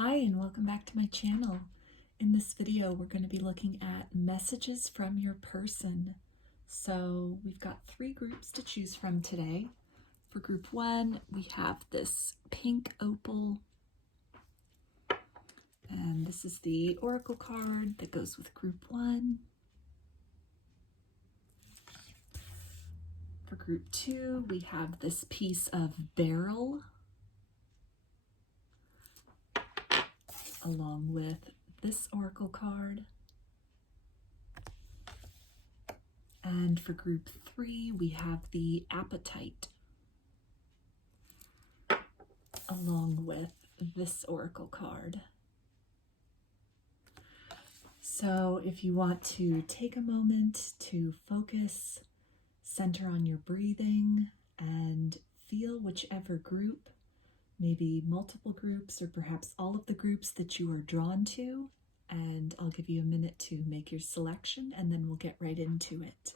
Hi and welcome back to my channel. In this video we're going to be looking at messages from your person. So we've got 3 groups to choose from today. For group 1 we have this pink opal, and this is the oracle card that goes with group 1. For group 2 we have this piece of Beryl, along with this oracle card. And for group 3, we have the Apatite, along with this oracle card. So if you want to take a moment to focus, center on your breathing, and feel whichever group, maybe multiple groups or perhaps all of the groups that you are drawn to, and I'll give you a minute to make your selection and then we'll get right into it.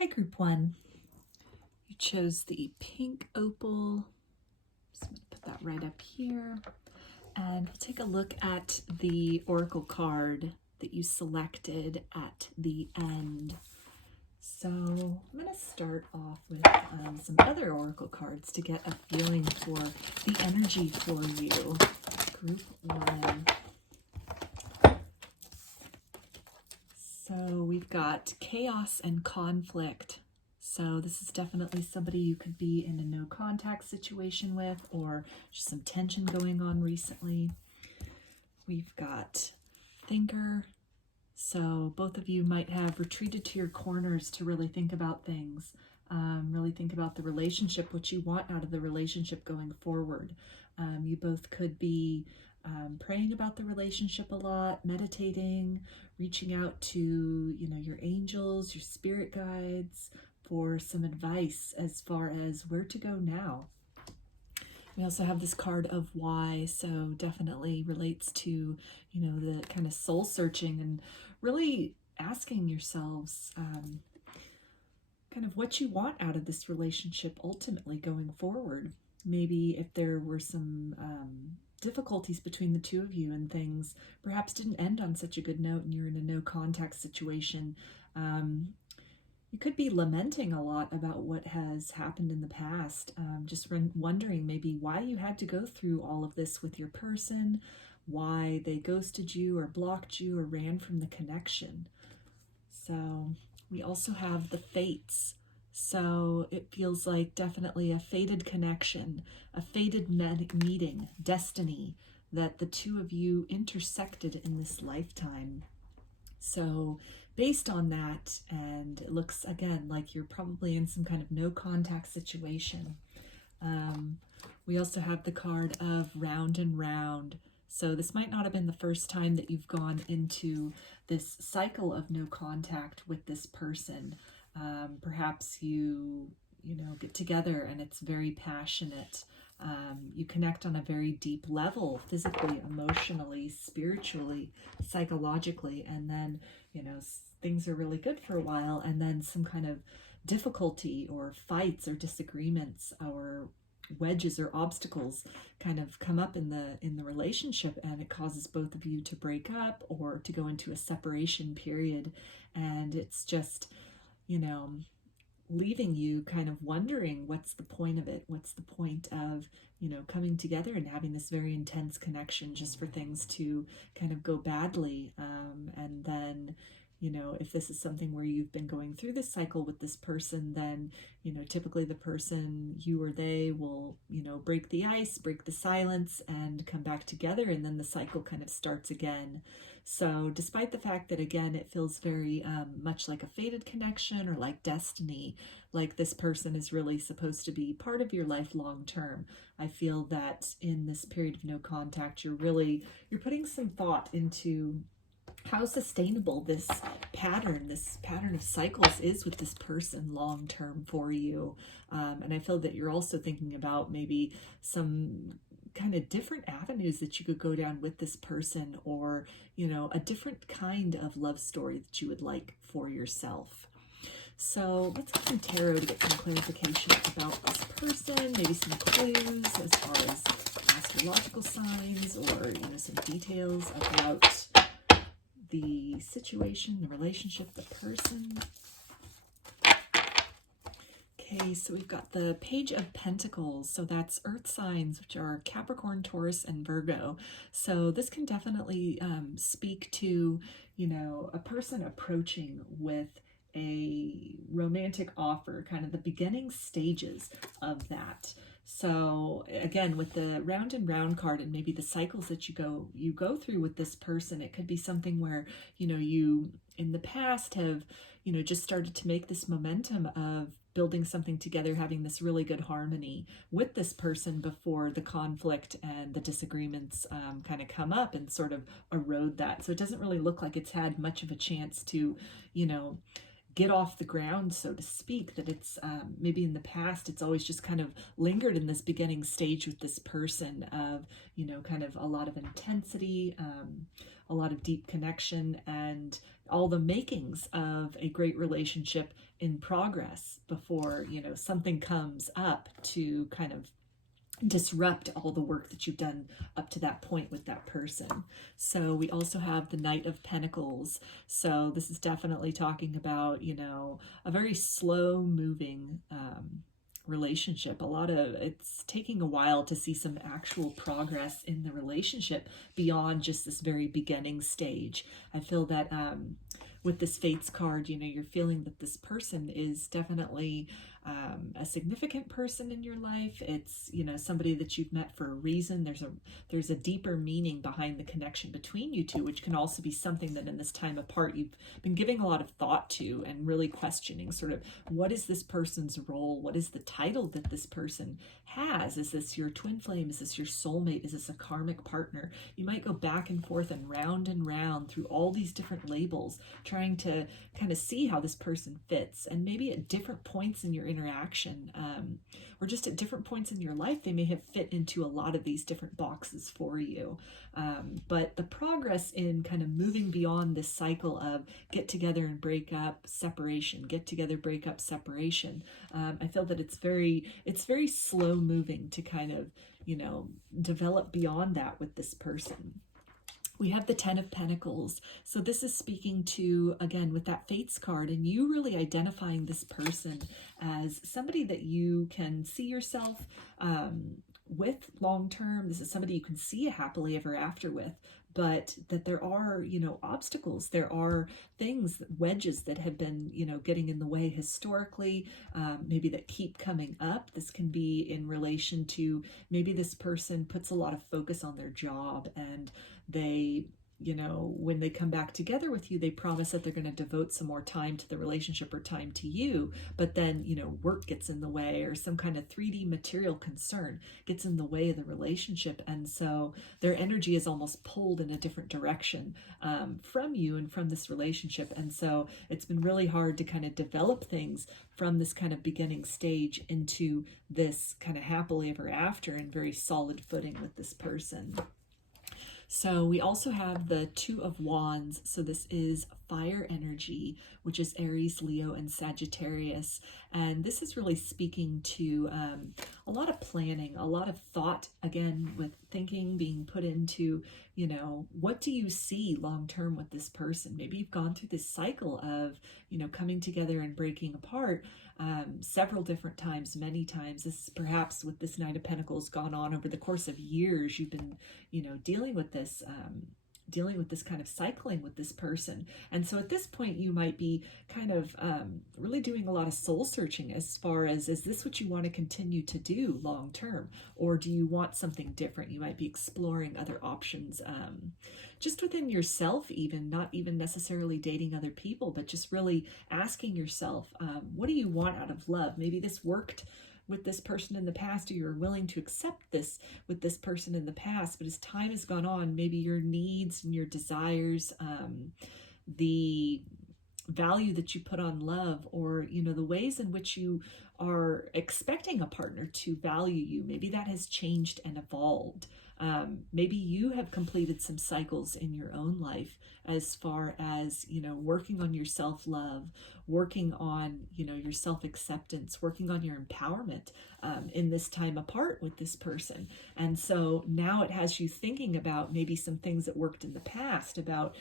Hi, group 1. You chose the pink opal. So I'm going to put that right up here. And we'll take a look at the oracle card that you selected at the end. So I'm going to start off with some other oracle cards to get a feeling for the energy for you. Group 1. So we've got chaos and conflict. So this is definitely somebody you could be in a no contact situation with, or just some tension going on recently. We've got thinker. So both of you might have retreated to your corners to really think about things, really think about the relationship, what you want out of the relationship going forward. You both could be praying about the relationship a lot, meditating, reaching out to, your angels, your spirit guides for some advice as far as where to go now. We also have this card of why, so definitely relates to, the kind of soul searching and really asking yourselves kind of what you want out of this relationship ultimately going forward. Maybe if there were some difficulties between the two of you and things perhaps didn't end on such a good note and you're in a no contact situation, you could be lamenting a lot about what has happened in the past, just wondering maybe why you had to go through all of this with your person, why they ghosted you or blocked you or ran from the connection. So we also have the fates. So it feels like definitely a fated connection, a fated meeting, destiny, that the two of you intersected in this lifetime. So based on that, and it looks again like you're probably in some kind of no contact situation. We also have the card of round and round. So this might not have been the first time that you've gone into this cycle of no contact with this person. Perhaps you get together and it's very passionate. You connect on a very deep level, physically, emotionally, spiritually, psychologically, and then, things are really good for a while, and then some kind of difficulty or fights or disagreements or wedges or obstacles kind of come up in the relationship, and it causes both of you to break up or to go into a separation period. And it's just, leaving you kind of wondering, what's the point of it? What's the point of, you know, coming together and having this very intense connection just for things to kind of go badly? And then, you know, if this is something where you've been going through this cycle with this person, then, you know, typically the person, you or they, will, you know, break the ice, break the silence, and come back together, and then the cycle kind of starts again. So despite the fact that, again, it feels very much like a fated connection or like destiny, like this person is really supposed to be part of your life long term, I feel that in this period of no contact, you're putting some thought into how sustainable this pattern of cycles is with this person long term for you. And I feel that you're also thinking about maybe some kind of different avenues that you could go down with this person, or, you know, a different kind of love story that you would like for yourself. So let's get some tarot to get some clarification about this person, maybe some clues as far as astrological signs, or, you know, some details about the situation, the relationship, the person. Okay, so we've got the Page of Pentacles. So that's earth signs, which are Capricorn, Taurus, and Virgo. So this can definitely speak to, you know, a person approaching with a romantic offer, kind of the beginning stages of that. So again, with the round and round card, and maybe the cycles that you go through with this person, it could be something where, you know, you in the past have, you know, just started to make this momentum of building something together, having this really good harmony with this person before the conflict and the disagreements kind of come up and sort of erode that. So it doesn't really look like it's had much of a chance to, you know, get off the ground, so to speak, that it's maybe in the past it's always just kind of lingered in this beginning stage with this person of, you know, kind of a lot of intensity, a lot of deep connection, and all the makings of a great relationship in progress before, you know, something comes up to kind of disrupt all the work that you've done up to that point with that person. So we also have the Knight of Pentacles. So this is definitely talking about, you know, a very slow moving relationship. It's taking a while to see some actual progress in the relationship beyond just this very beginning stage. I feel that with this Fates card, you know, you're feeling that this person is definitely a significant person in your life. It's, you know, somebody that you've met for a reason. There's a deeper meaning behind the connection between you two, which can also be something that in this time apart you've been giving a lot of thought to and really questioning sort of, what is this person's role? What is the title that this person has? Is this your twin flame? Is this your soulmate? Is this a karmic partner? You might go back and forth and round through all these different labels, trying to kind of see how this person fits. And maybe at different points in your interaction, or just at different points in your life, they may have fit into a lot of these different boxes for you. But the progress in kind of moving beyond this cycle of get together and break up, separation, get together, break up, separation, I feel that it's very slow moving to kind of, you know, develop beyond that with this person. We have the Ten of Pentacles. So this is speaking to, again, with that Fates card, and you really identifying this person as somebody that you can see yourself with long term. This is somebody you can see a happily ever after with, but that there are, you know, obstacles. There are things, wedges that have been, you know, getting in the way historically, maybe that keep coming up. This can be in relation to maybe this person puts a lot of focus on their job, and they, you know, when they come back together with you, they promise that they're going to devote some more time to the relationship or time to you. But then, you know, work gets in the way, or some kind of 3D material concern gets in the way of the relationship. And so their energy is almost pulled in a different direction from you and from this relationship. And so it's been really hard to kind of develop things from this kind of beginning stage into this kind of happily ever after and very solid footing with this person. So we also have the Two of Wands. So this is fire energy, which is Aries, Leo, and Sagittarius. And this is really speaking to a lot of planning, a lot of thought, again, with thinking being put into, you know, what do you see long-term with this person? Maybe you've gone through this cycle of, you know, coming together and breaking apart. several different times, many times. This is perhaps with this Knight of Pentacles gone on over the course of years. You've been, dealing with this kind of cycling with this person. And so at this point, you might be kind of really doing a lot of soul searching as far as, is this what you want to continue to do long term? Or do you want something different? You might be exploring other options just within yourself, even not even necessarily dating other people, but just really asking yourself, what do you want out of love? Maybe this worked with this person in the past, or you're willing to accept this with this person in the past, but as time has gone on, maybe your needs and your desires, the value that you put on love, or the ways in which you are expecting a partner to value you, maybe that has changed and evolved. Maybe you have completed some cycles in your own life as far as, working on your self-love, working on, your self-acceptance, working on your empowerment in this time apart with this person. And so now it has you thinking about maybe some things that worked in the past, about,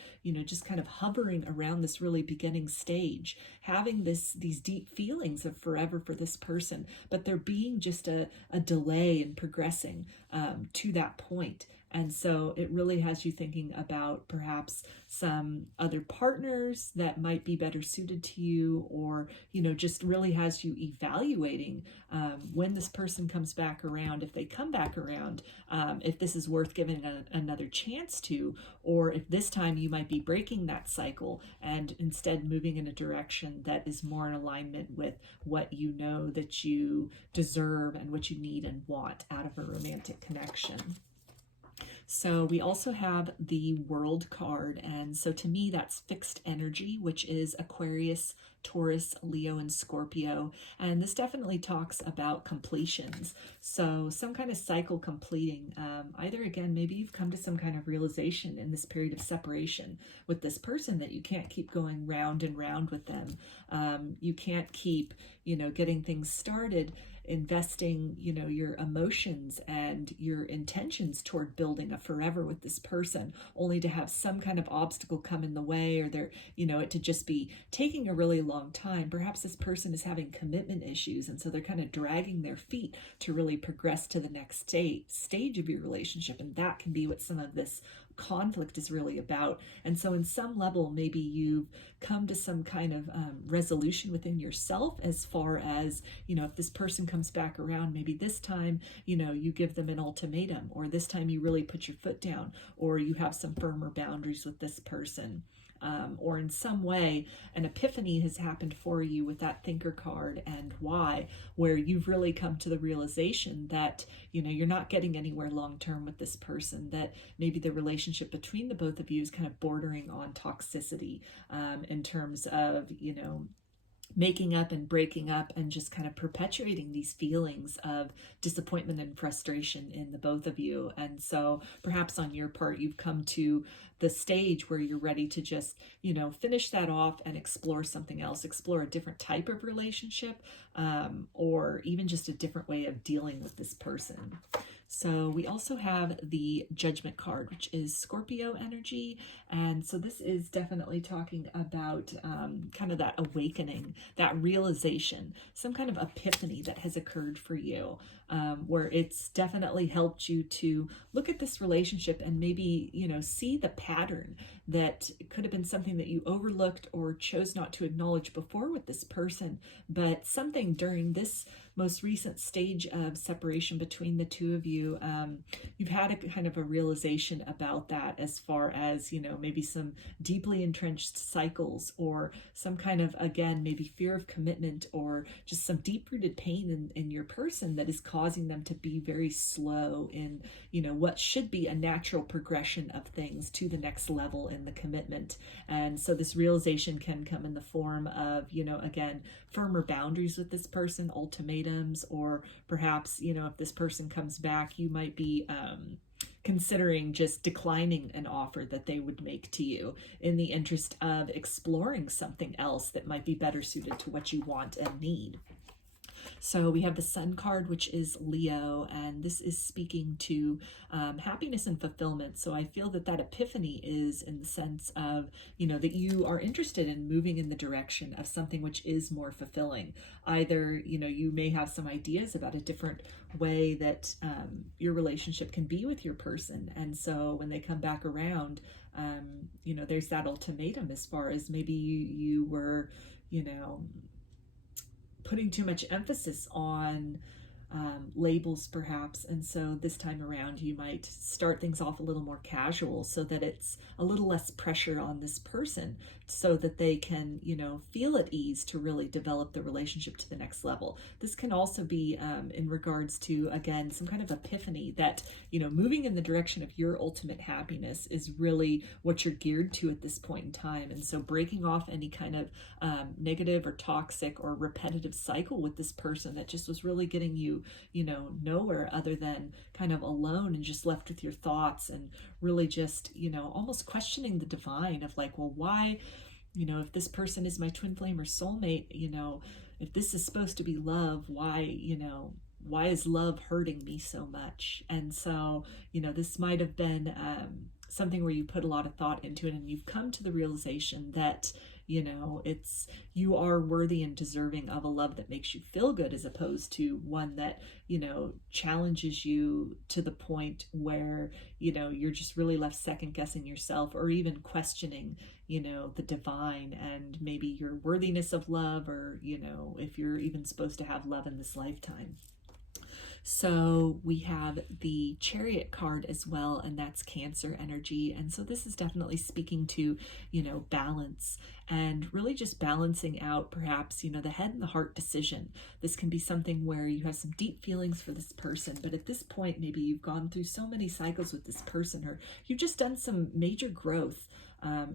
just kind of hovering around this really beginning stage, having these deep feelings of forever for this person, but there being just a delay in progressing to that point. And so it really has you thinking about perhaps some other partners that might be better suited to you, or, just really has you evaluating when this person comes back around, if they come back around, if this is worth giving another chance to, or if this time you might be breaking that cycle and instead moving in a direction that is more in alignment with what you know that you deserve and what you need and want out of a romantic connection. So we also have the World card, and so to me that's fixed energy, which is Aquarius, Taurus, Leo, and Scorpio. And this definitely talks about completions. So some kind of cycle completing. Either, again, maybe you've come to some kind of realization in this period of separation with this person that you can't keep going round and round with them. You can't keep, getting things started, investing, your emotions and your intentions toward building a forever with this person, only to have some kind of obstacle come in the way, or they're, it to just be taking a really long time. Perhaps this person is having commitment issues, and so they're kind of dragging their feet to really progress to the next stage of your relationship. And that can be what some of this conflict is really about. And so in some level, maybe you've come to some kind of resolution within yourself as far as, if this person comes back around, maybe this time, you give them an ultimatum, or this time you really put your foot down, or you have some firmer boundaries with this person. Or in some way, an epiphany has happened for you with that thinker card and why, where you've really come to the realization that, you're not getting anywhere long-term with this person, that maybe the relationship between the both of you is kind of bordering on toxicity in terms of, making up and breaking up and just kind of perpetuating these feelings of disappointment and frustration in the both of you. And so perhaps on your part, you've come to the stage where you're ready to just, finish that off and explore something else, explore a different type of relationship, or even just a different way of dealing with this person. So we also have the Judgment card, which is Scorpio energy. And so this is definitely talking about kind of that awakening, that realization, some kind of epiphany that has occurred for you, where it's definitely helped you to look at this relationship and maybe, see the pattern that could have been something that you overlooked or chose not to acknowledge before with this person, but something during this most recent stage of separation between the two of you, you've had a kind of a realization about that, as far as, maybe some deeply entrenched cycles, or some kind of, again, maybe fear of commitment, or just some deep-rooted pain in your person that is causing them to be very slow in, what should be a natural progression of things to the next level in the commitment. And so this realization can come in the form of, again, firmer boundaries with this person, ultimatums, or perhaps, if this person comes back, you might be considering just declining an offer that they would make to you in the interest of exploring something else that might be better suited to what you want and need. So we have the Sun card, which is Leo, and this is speaking to happiness and fulfillment. So I feel that that epiphany is in the sense of, that you are interested in moving in the direction of something which is more fulfilling. Either, you may have some ideas about a different way that your relationship can be with your person. And so when they come back around, there's that ultimatum as far as maybe you were, putting too much emphasis on labels perhaps, and so this time around you might start things off a little more casual so that it's a little less pressure on this person, so that they can feel at ease to really develop the relationship to the next level. This can also be in regards to, again, some kind of epiphany that moving in the direction of your ultimate happiness is really what you're geared to at this point in time. And so breaking off any kind of negative or toxic or repetitive cycle with this person that just was really getting you nowhere other than kind of alone and just left with your thoughts, and really just almost questioning the divine of like, well, why, if this person is my twin flame or soulmate, if this is supposed to be love, why is love hurting me so much? And so this might have been something where you put a lot of thought into it, and you've come to the realization that you are worthy and deserving of a love that makes you feel good, as opposed to one that challenges you to the point where you're just really left second guessing yourself, or even questioning the divine and maybe your worthiness of love, or if you're even supposed to have love in this lifetime. So we have the Chariot card as well, and that's Cancer energy. And so this is definitely speaking to, balance, and really just balancing out perhaps, the head and the heart decision. This can be something where you have some deep feelings for this person, but at this point, maybe you've gone through so many cycles with this person, or you've just done some major growth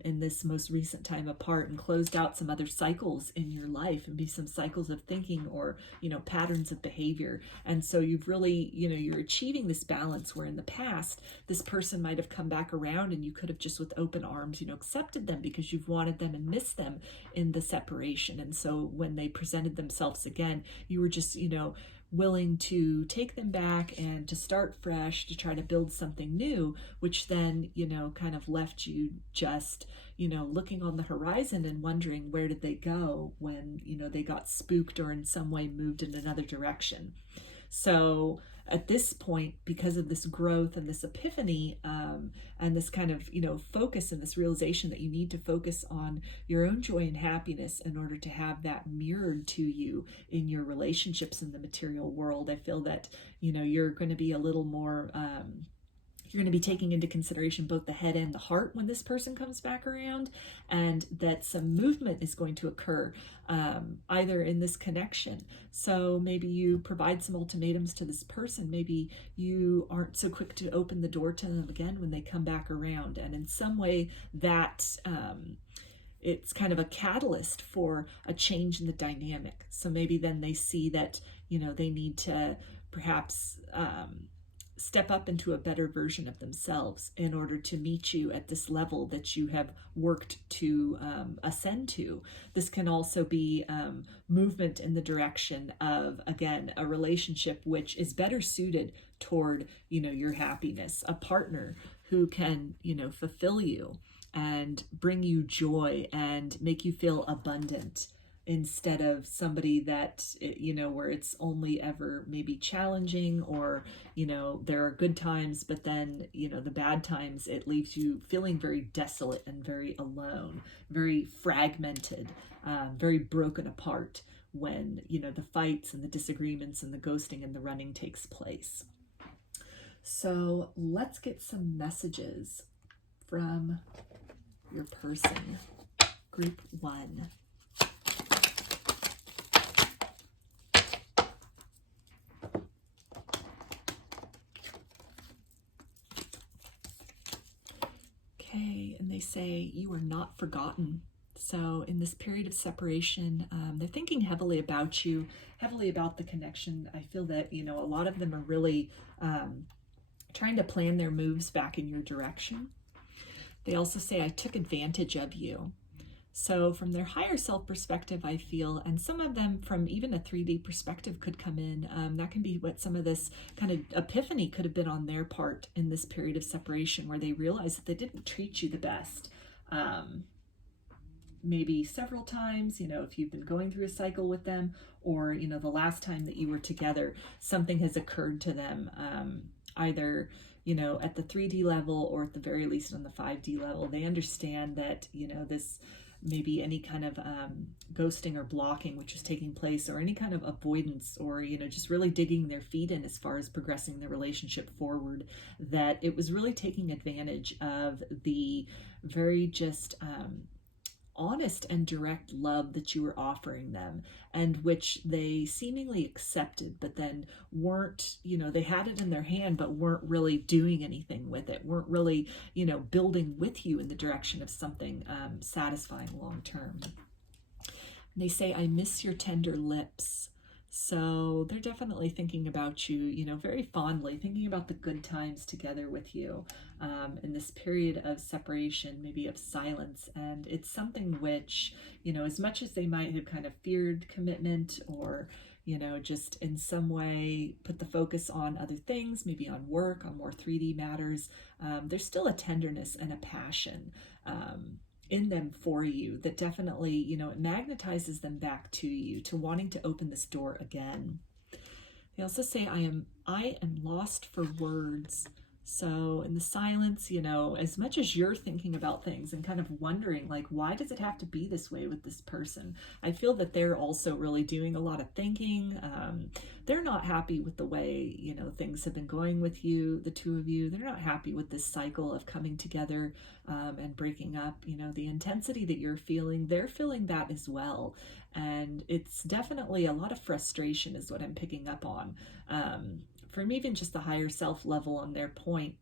in this most recent time apart, and closed out some other cycles in your life, and be some cycles of thinking or patterns of behavior. And so you've really you're achieving this balance where in the past this person might have come back around, and you could have just with open arms accepted them because you've wanted them and missed them in the separation. And so when they presented themselves again, you were just willing to take them back and to start fresh, to try to build something new, which then, kind of left you just, looking on the horizon and wondering where did they go when, they got spooked or in some way moved in another direction. So at this point, because of this growth and this epiphany and this kind of, focus and this realization that you need to focus on your own joy and happiness in order to have that mirrored to you in your relationships in the material world, I feel that, you're going to be a little more... you're going to be taking into consideration both the head and the heart when this person comes back around, and that some movement is going to occur either in this connection. So maybe you provide some ultimatums to this person. Maybe you aren't so quick to open the door to them again when they come back around. And in some way that it's kind of a catalyst for a change in the dynamic. So maybe then they see that, they need to perhaps step up into a better version of themselves in order to meet you at this level that you have worked to ascend to. This can also be movement in the direction of, again, a relationship which is better suited toward, your happiness, a partner who can, fulfill you and bring you joy and make you feel abundant, instead of somebody that, where it's only ever maybe challenging, or, there are good times, but then, the bad times, it leaves you feeling very desolate and very alone, very fragmented, very broken apart when, the fights and the disagreements and the ghosting and the running takes place. So let's get some messages from your person. Group 1. Okay, and they say you are not forgotten. So in this period of separation, they're thinking heavily about you, heavily about the connection. I feel that, a lot of them are really trying to plan their moves back in your direction. They also say, I took advantage of you. So from their higher self perspective, I feel, and some of them from even a 3D perspective could come in. That can be what some of this kind of epiphany could have been on their part in this period of separation, where they realized that they didn't treat you the best. Maybe several times, if you've been going through a cycle with them, or, the last time that you were together, something has occurred to them, either at the 3D level or at the very least on the 5D level. They understand that, this maybe any kind of ghosting or blocking which is taking place, or any kind of avoidance, or just really digging their feet in as far as progressing the relationship forward, that it was really taking advantage of the very just honest and direct love that you were offering them, and which they seemingly accepted, but then weren't, they had it in their hand but weren't really doing anything with it, weren't really, building with you in the direction of something satisfying long term. They say, I miss your tender lips. So they're definitely thinking about you, very fondly, thinking about the good times together with you in this period of separation, maybe of silence. And it's something which, as much as they might have kind of feared commitment, or, just in some way put the focus on other things, maybe on work, on more 3D matters, there's still a tenderness and a passion in them for you that definitely, it magnetizes them back to you, to wanting to open this door again. They also say, I am lost for words. So in the silence, as much as you're thinking about things and kind of wondering, like, why does it have to be this way with this person? I feel that they're also really doing a lot of thinking. They're not happy with the way, things have been going with you, the two of you. They're not happy with this cycle of coming together and breaking up. The intensity that you're feeling, they're feeling that as well. And it's definitely a lot of frustration is what I'm picking up on. From even just the higher self level on their part,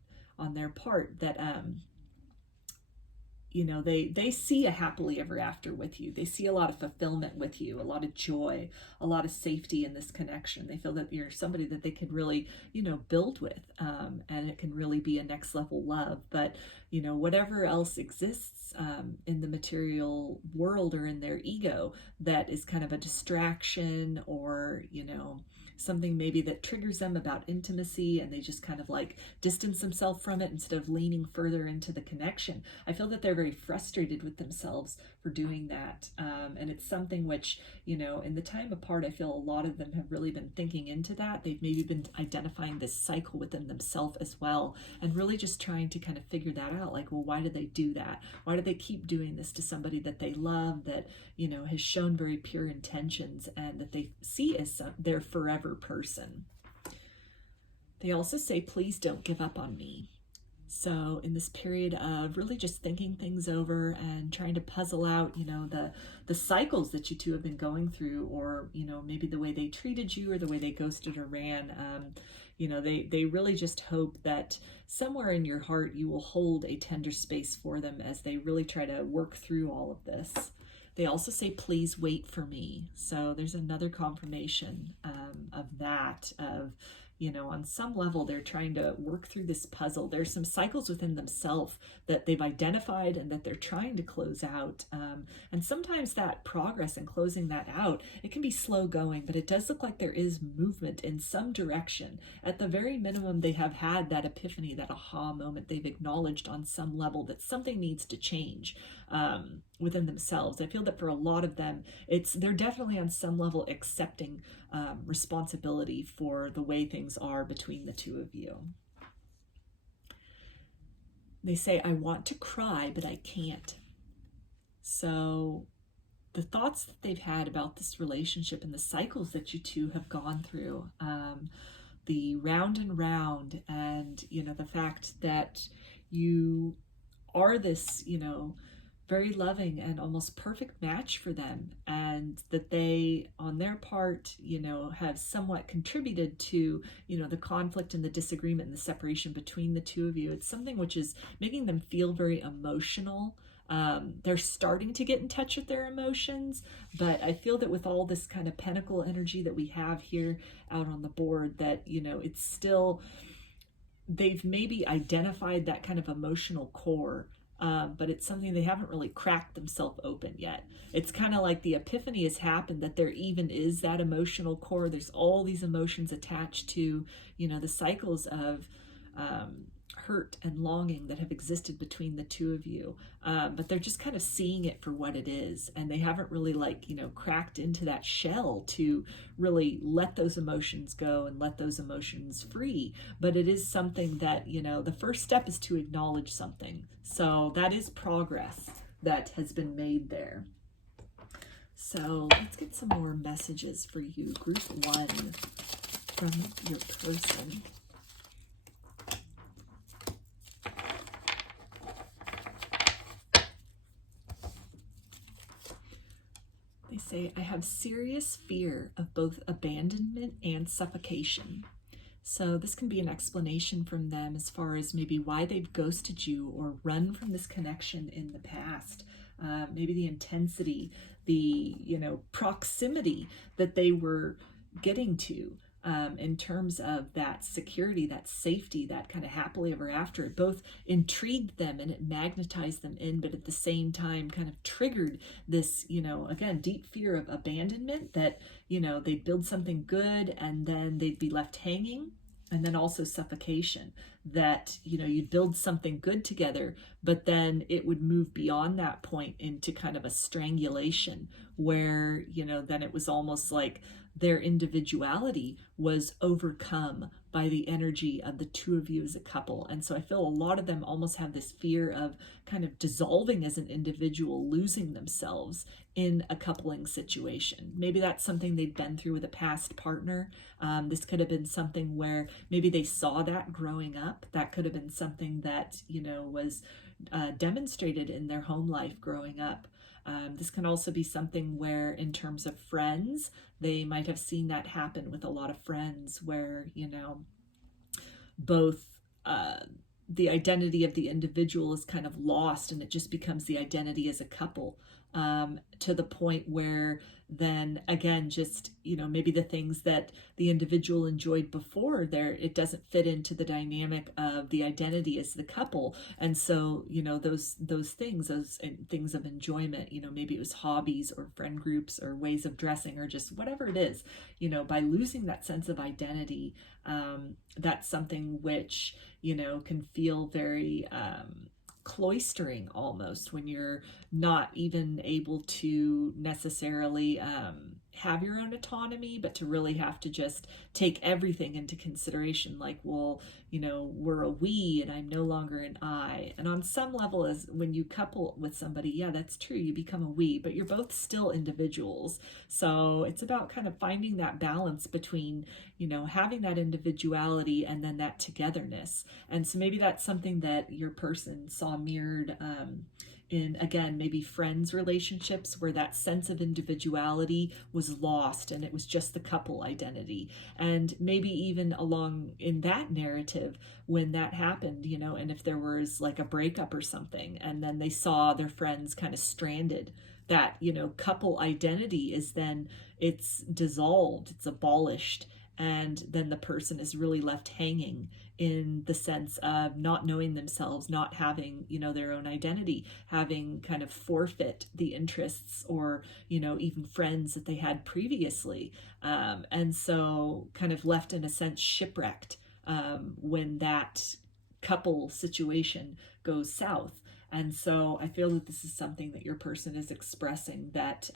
that they see a happily ever after with you. They see a lot of fulfillment with you, a lot of joy, a lot of safety in this connection. They feel that you're somebody that they could really, build with, and it can really be a next level love. But, whatever else exists in the material world or in their ego that is kind of a distraction, or, something maybe that triggers them about intimacy, and they just kind of like distance themselves from it instead of leaning further into the connection. I feel that they're very frustrated with themselves for doing that. And it's something which, in the time apart, I feel a lot of them have really been thinking into that. They've maybe been identifying this cycle within themselves as well, and really just trying to kind of figure that out. Like, well, why do they do that? Why do they keep doing this to somebody that they love, that, has shown very pure intentions, and that they see as their forever person? They also say, please don't give up on me. So in this period of really just thinking things over and trying to puzzle out, the cycles that you two have been going through, or, maybe the way they treated you or the way they ghosted or ran, they really just hope that somewhere in your heart you will hold a tender space for them as they really try to work through all of this. They also say, please wait for me. So there's another confirmation of that, on some level, they're trying to work through this puzzle. There's some cycles within themselves that they've identified and that they're trying to close out. And sometimes that progress and closing that out, it can be slow going, but it does look like there is movement in some direction. At the very minimum, they have had that epiphany, that aha moment. They've acknowledged on some level that something needs to change within themselves. I feel that for a lot of them, they're definitely on some level accepting responsibility for the way things are between the two of you. They say, I want to cry, but I can't. So the thoughts that they've had about this relationship and the cycles that you two have gone through, the round and round, and, the fact that you are this, very loving and almost perfect match for them, and that they, on their part, have somewhat contributed to, the conflict and the disagreement and the separation between the two of you. It's something which is making them feel very emotional. They're starting to get in touch with their emotions, but I feel that with all this kind of pentacle energy that we have here out on the board, that, it's still, they've maybe identified that kind of emotional core but it's something they haven't really cracked themselves open yet. It's kind of like the epiphany has happened that there even is that emotional core. There's all these emotions attached to, the cycles of hurt and longing that have existed between the two of you. But they're just kind of seeing it for what it is. And they haven't really cracked into that shell to really let those emotions go and let those emotions free. But it is something that, the first step is to acknowledge something. So that is progress that has been made there. So let's get some more messages for you. Group 1 from your person. They say, I have serious fear of both abandonment and suffocation. So this can be an explanation from them as far as maybe why they've ghosted you or run from this connection in the past. Maybe the intensity, the, proximity that they were getting to in terms of that security, that safety, that kind of happily ever after. It both intrigued them and it magnetized them in, but at the same time kind of triggered this, again, deep fear of abandonment, that, they'd build something good and then they'd be left hanging. And then also suffocation, that, you'd build something good together, but then it would move beyond that point into kind of a strangulation where, then it was almost like their individuality was overcome by the energy of the two of you as a couple. And so I feel a lot of them almost have this fear of kind of dissolving as an individual, losing themselves in a coupling situation. Maybe that's something they've been through with a past partner. This could have been something where maybe they saw that growing up. That could have been something that, was demonstrated in their home life growing up. This can also be something where, in terms of friends, they might have seen that happen with a lot of friends where, both the identity of the individual is kind of lost and it just becomes the identity as a couple, to the point where then again, just, maybe the things that the individual enjoyed before there, it doesn't fit into the dynamic of the identity as the couple. And so, those things of enjoyment, maybe it was hobbies or friend groups or ways of dressing or just whatever it is, by losing that sense of identity, that's something which, can feel very, cloistering almost, when you're not even able to necessarily have your own autonomy, but to really have to just take everything into consideration, like, well, we're a we and I'm no longer an I. And on some level, as when you couple with somebody, yeah, that's true, you become a we, but you're both still individuals. So it's about kind of finding that balance between, having that individuality and then that togetherness. And so maybe that's something that your person saw mirrored in, again, maybe friends relationships where that sense of individuality was lost and it was just the couple identity. And maybe even along in that narrative when that happened, and if there was like a breakup or something, and then they saw their friends kind of stranded, that, couple identity is then, it's dissolved, it's abolished, and then the person is really left hanging in the sense of not knowing themselves, not having, their own identity, having kind of forfeit the interests or, even friends that they had previously. And so kind of left in a sense shipwrecked when that couple situation goes south. And so I feel that this is something that your person is expressing, that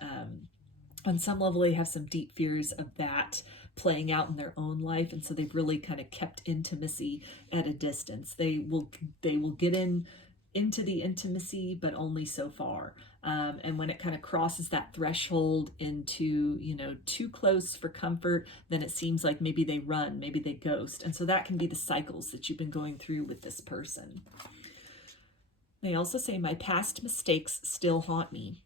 on some level they have some deep fears of that playing out in their own life, and so they've really kind of kept intimacy at a distance. They will get into the intimacy, but only so far. And when it kind of crosses that threshold into, too close for comfort, then it seems like maybe they run, maybe they ghost. And so that can be the cycles that you've been going through with this person. They also say, my past mistakes still haunt me.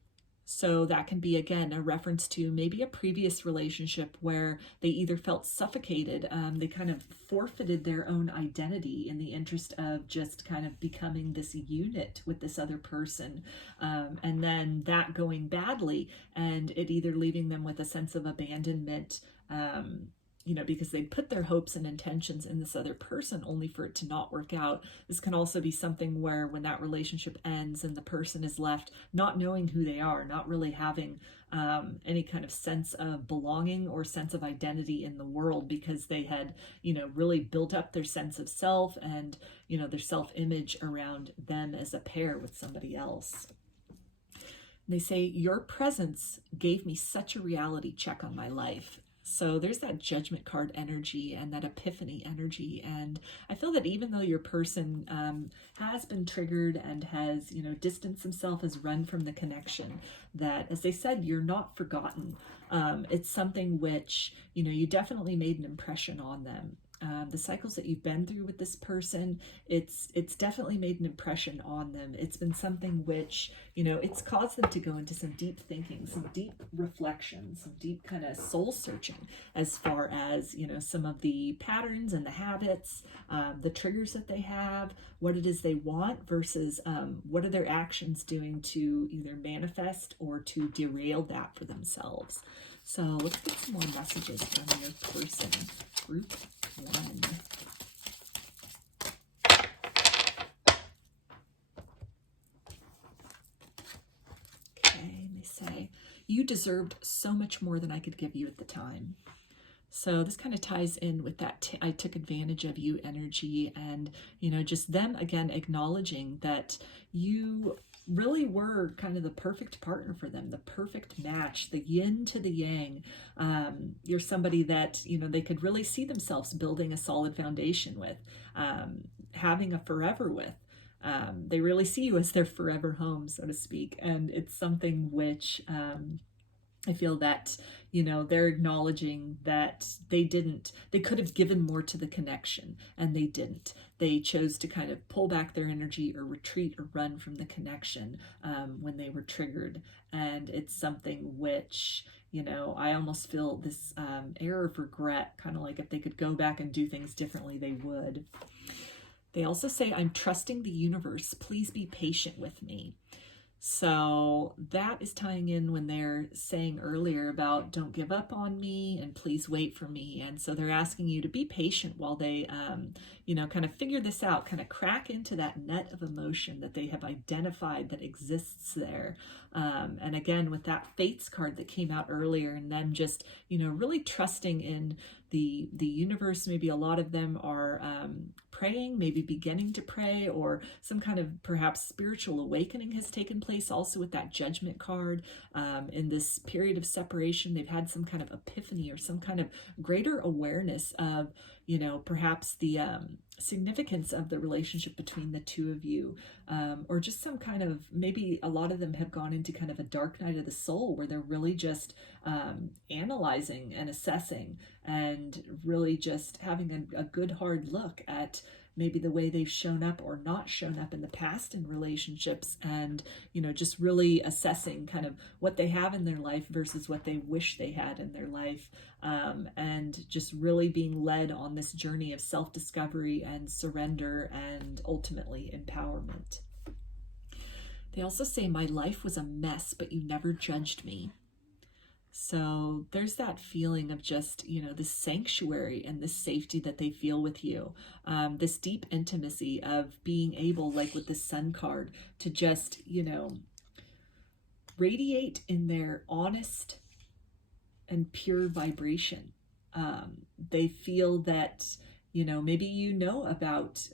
So that can be, again, a reference to maybe a previous relationship where they either felt suffocated, they kind of forfeited their own identity in the interest of just kind of becoming this unit with this other person, and then that going badly, and it either leaving them with a sense of abandonment, you know, because they put their hopes and intentions in this other person only for it to not work out. This can also be something where when that relationship ends and the person is left not knowing who they are, not really having any kind of sense of belonging or sense of identity in the world, because they had, you know, really built up their sense of self and, you know, their self-image around them as a pair with somebody else. They say, your presence gave me such a reality check on my life. So there's that judgment card energy and that epiphany energy. And I feel that even though your person has been triggered and has, you know, distanced himself, has run from the connection, that, as they said, you're not forgotten. It's something which, you know, you definitely made an impression on them. The cycles that you've been through with this person, it's definitely made an impression on them. It's been something which, you know, it's caused them to go into some deep thinking, some deep reflection, some deep kind of soul searching as far as, you know, some of the patterns and the habits, the triggers that they have, what it is they want versus what are their actions doing to either manifest or to derail that for themselves. So let's get some more messages from your person. Group 1. Okay, they say, you deserved so much more than I could give you at the time. So this kind of ties in with that I took advantage of you energy, and, you know, just them again acknowledging that you really were kind of the perfect partner for them, the perfect match, the yin to the yang. You're somebody that, you know, they could really see themselves building a solid foundation with, having a forever with. They really see you as their forever home, so to speak. And it's something which I feel that, you know, they're acknowledging that they could have given more to the connection, and they didn't. They chose to kind of pull back their energy or retreat or run from the connection when they were triggered. And it's something which, you know, I almost feel this air of regret, kind of like if they could go back and do things differently, they would. They also say, I'm trusting the universe. Please be patient with me. So that is tying in when they're saying earlier about don't give up on me and please wait for me. And so they're asking you to be patient while they, you know, kind of figure this out, kind of crack into that net of emotion that they have identified that exists there. And again, with that Fates card that came out earlier, and then just, you know, really trusting in the universe. Maybe a lot of them are praying, maybe beginning to pray, or some kind of perhaps spiritual awakening has taken place also with that Judgment card. In this period of separation, they've had some kind of epiphany or some kind of greater awareness of, you know, perhaps the significance of the relationship between the two of you, or just some kind of, maybe a lot of them have gone into kind of a dark night of the soul where they're really just analyzing and assessing and really just having a good hard look at maybe the way they've shown up or not shown up in the past in relationships, and, you know, just really assessing kind of what they have in their life versus what they wish they had in their life, and just really being led on this journey of self-discovery and surrender and ultimately empowerment. They also say, my life was a mess, but you never judged me. So there's that feeling of just, you know, this sanctuary and this safety that they feel with you, this deep intimacy of being able, like with the Sun card, to just, you know, radiate in their honest and pure vibration. They feel that, you know, maybe you know about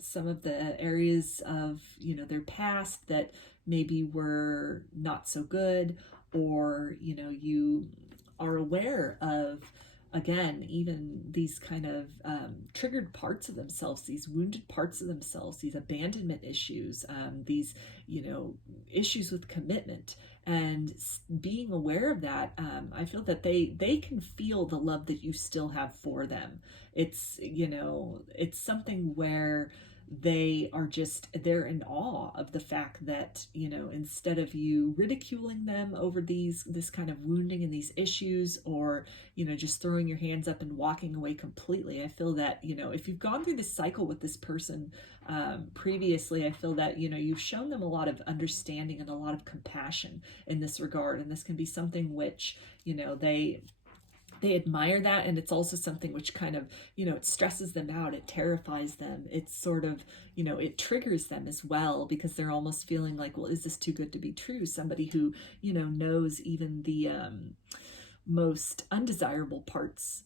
some of the areas of, you know, their past that maybe were not so good, or, you know, you are aware of, again, even these kind of triggered parts of themselves, these wounded parts of themselves, these abandonment issues, these, you know, issues with commitment. And being aware of that, I feel that they can feel the love that you still have for them. It's, you know, it's something where they are just, they're in awe of the fact that, you know, instead of you ridiculing them over this kind of wounding and these issues, or, you know, just throwing your hands up and walking away completely, I feel that, you know, if you've gone through this cycle with this person previously, I feel that, you know, you've shown them a lot of understanding and a lot of compassion in this regard. And this can be something which, you know, they they admire that, and it's also something which kind of, it stresses them out, it terrifies them, it's sort of, it triggers them as well, because they're almost feeling like, well, is this too good to be true? Somebody who, knows even the most undesirable parts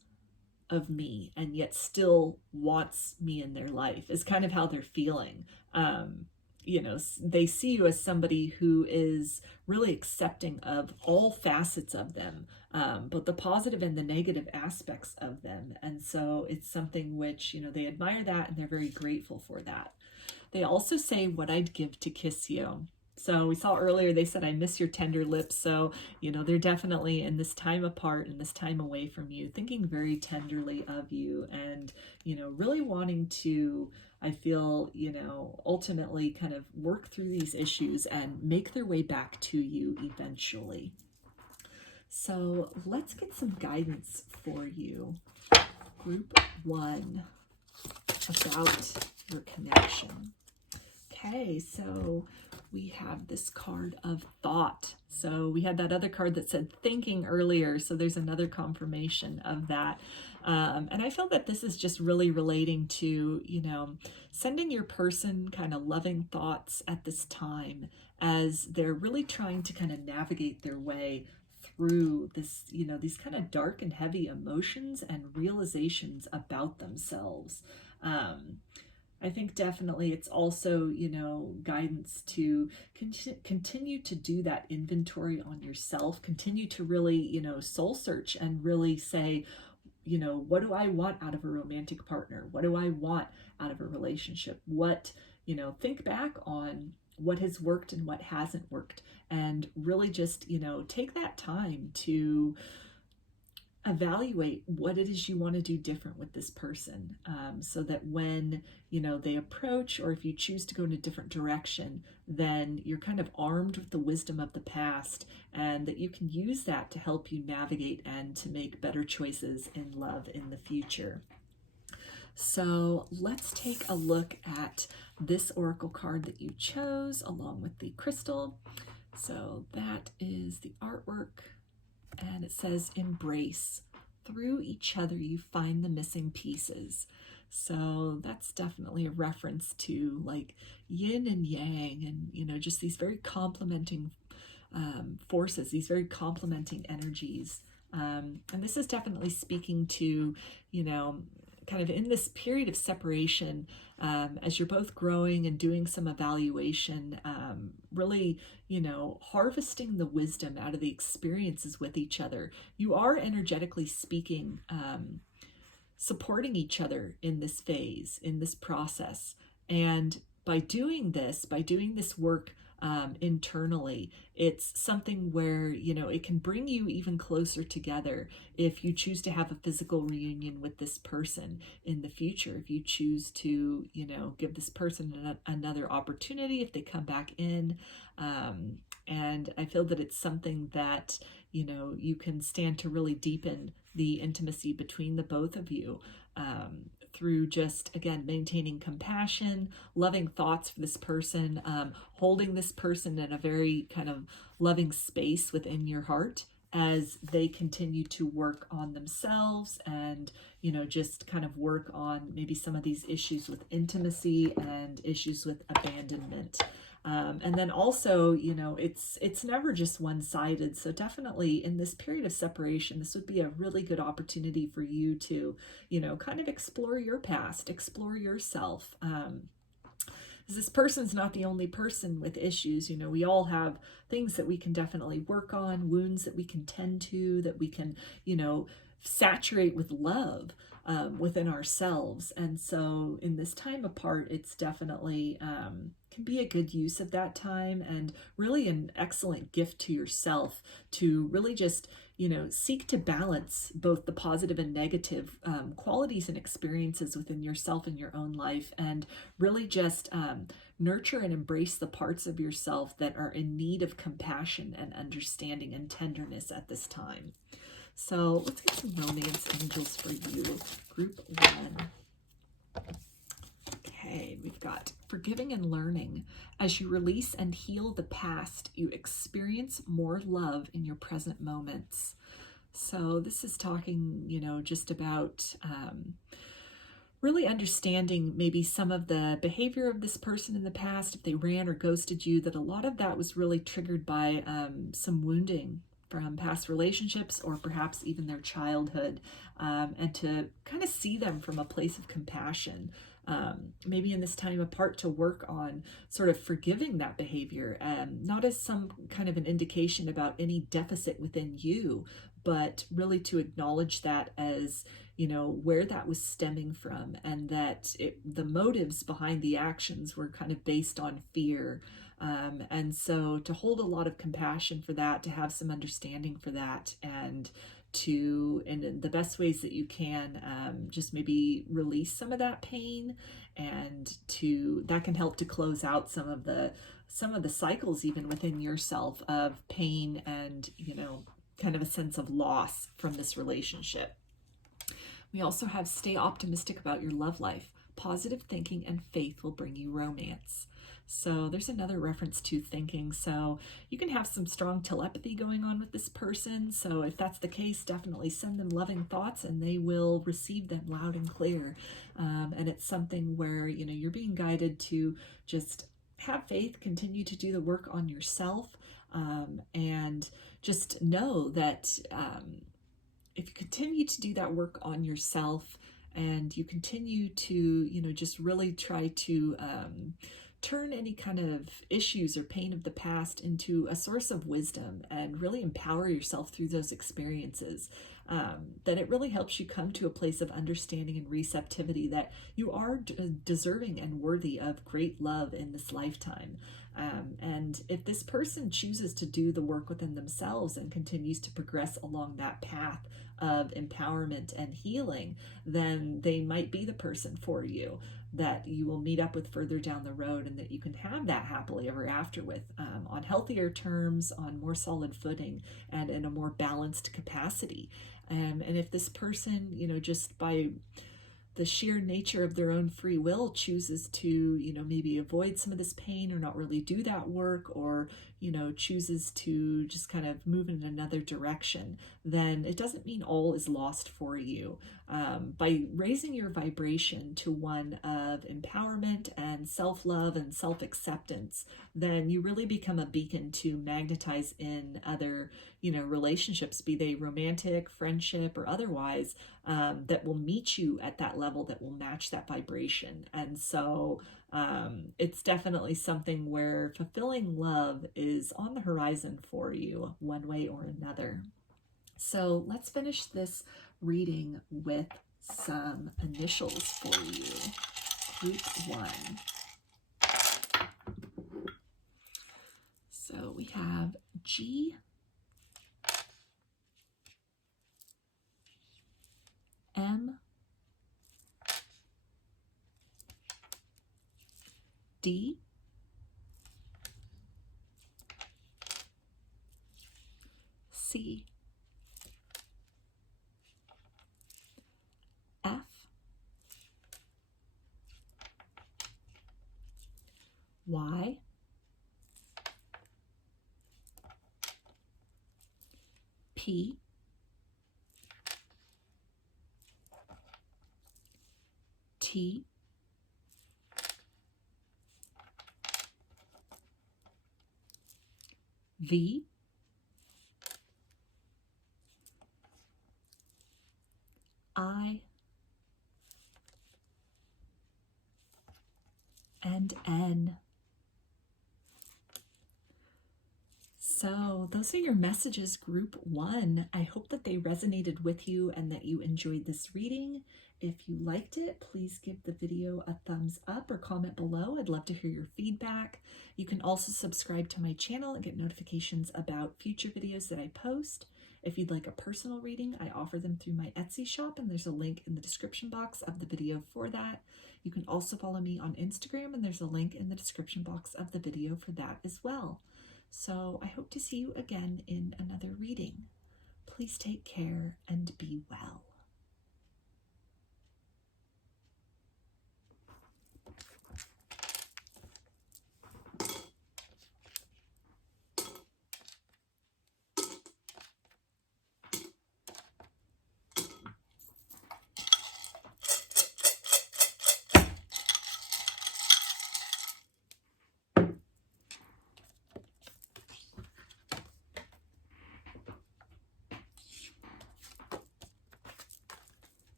of me and yet still wants me in their life, is kind of how they're feeling. They see you as somebody who is really accepting of all facets of them, both the positive and the negative aspects of them. And so it's something which, they admire that, and they're very grateful for that. They also say, what I'd give to kiss you. So we saw earlier, they said, I miss your tender lips. So, they're definitely in this time apart and this time away from you, thinking very tenderly of you, and, really wanting to, I feel, ultimately kind of work through these issues and make their way back to you eventually. So let's get some guidance for you. Group 1, about your connection. Okay, so we have this card of thought. So we had that other card that said thinking earlier. So there's another confirmation of that. And I feel that this is just really relating to, sending your person kind of loving thoughts at this time, as they're really trying to kind of navigate their way through this, these kind of dark and heavy emotions and realizations about themselves. I think definitely it's also, guidance to continue to do that inventory on yourself, continue to really, soul search and really say, what do I want out of a romantic partner? What do I want out of a relationship? What, think back on what has worked and what hasn't worked, and really just, take that time to evaluate what it is you want to do different with this person, so that when, they approach, or if you choose to go in a different direction, then you're kind of armed with the wisdom of the past, and that you can use that to help you navigate and to make better choices in love in the future. So let's take a look at this oracle card that you chose along with the crystal. So that is the artwork, and it says, embrace. Through each other you find the missing pieces. So that's definitely a reference to like yin and yang, and just these very complementing forces, these very complementing energies. And this is definitely speaking to, kind of in this period of separation, as you're both growing and doing some evaluation, really, harvesting the wisdom out of the experiences with each other. You are energetically speaking, supporting each other in this phase, in this process. And by doing this work internally, it's something where, it can bring you even closer together if you choose to have a physical reunion with this person in the future. If you choose to, give this person another opportunity, if they come back in. And I feel that it's something that, you can stand to really deepen the intimacy between the both of you, through just, again, maintaining compassion, loving thoughts for this person, holding this person in a very kind of loving space within your heart as they continue to work on themselves, and, just kind of work on maybe some of these issues with intimacy and issues with abandonment. And then also, it's never just one-sided. So definitely in this period of separation, this would be a really good opportunity for you to, kind of explore your past, explore yourself. This person's not the only person with issues. We all have things that we can definitely work on, wounds that we can tend to, that we can, saturate with love within ourselves. And so in this time apart, it's definitely can be a good use of that time, and really an excellent gift to yourself to really just, seek to balance both the positive and negative qualities and experiences within yourself and your own life, and really just nurture and embrace the parts of yourself that are in need of compassion and understanding and tenderness at this time. So let's get some romance angels for you, group 1. Okay, we've got forgiving and learning. As you release and heal the past, you experience more love in your present moments. So this is talking, just about really understanding maybe some of the behavior of this person in the past, if they ran or ghosted you, that a lot of that was really triggered by some wounding from past relationships or perhaps even their childhood, and to kind of see them from a place of compassion. Maybe in this time apart, to work on sort of forgiving that behavior, not as some kind of an indication about any deficit within you, but really to acknowledge that as, where that was stemming from, and that the motives behind the actions were kind of based on fear. And so to hold a lot of compassion for that, to have some understanding for that, and to, in the best ways that you can, just maybe release some of that pain, and that can help to close out some of the cycles even within yourself of pain and, kind of a sense of loss from this relationship. We also have stay optimistic about your love life. Positive thinking and faith will bring you romance. So there's another reference to thinking. So you can have some strong telepathy going on with this person. So if that's the case, definitely send them loving thoughts and they will receive them loud and clear. And it's something where, you're being guided to just have faith, continue to do the work on yourself, and just know that if you continue to do that work on yourself and you continue to, just really try to turn any kind of issues or pain of the past into a source of wisdom and really empower yourself through those experiences, that it really helps you come to a place of understanding and receptivity that you are deserving and worthy of great love in this lifetime. And if this person chooses to do the work within themselves and continues to progress along that path of empowerment and healing, then they might be the person for you that you will meet up with further down the road, and that you can have that happily ever after with, on healthier terms, on more solid footing, and in a more balanced capacity. And if this person, just by the sheer nature of their own free will chooses to, maybe avoid some of this pain or not really do that work, or, chooses to just kind of move in another direction, then it doesn't mean all is lost for you. By raising your vibration to one of empowerment and self-love and self-acceptance, then you really become a beacon to magnetize in other, relationships, be they romantic, friendship, or otherwise, that will meet you at that level, that will match that vibration. And so it's definitely something where fulfilling love is on the horizon for you one way or another. So let's finish this reading with some initials for you. Group 1. So we have G, M, D, C, F, Y, P, T, V, I, and N. So those are your messages, group 1. I hope that they resonated with you and that you enjoyed this reading. If you liked it, please give the video a thumbs up or comment below. I'd love to hear your feedback. You can also subscribe to my channel and get notifications about future videos that I post. If you'd like a personal reading, I offer them through my Etsy shop, and there's a link in the description box of the video for that. You can also follow me on Instagram, and there's a link in the description box of the video for that as well. So I hope to see you again in another reading. Please take care and be well.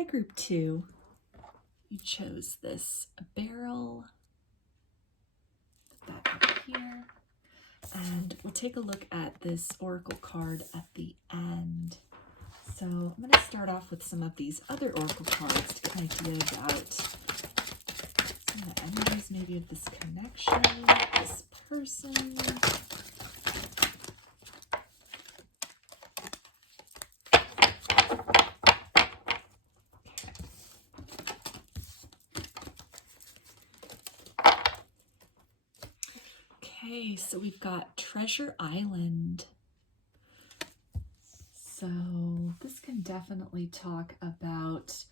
Hi, group 2. You chose this Beryl. Put that up here. And we'll take a look at this oracle card at the end. So I'm going to start off with some of these other oracle cards to get an idea about some of the energies maybe of this connection, this person. Okay, so we've got Treasure Island. So this can definitely talk about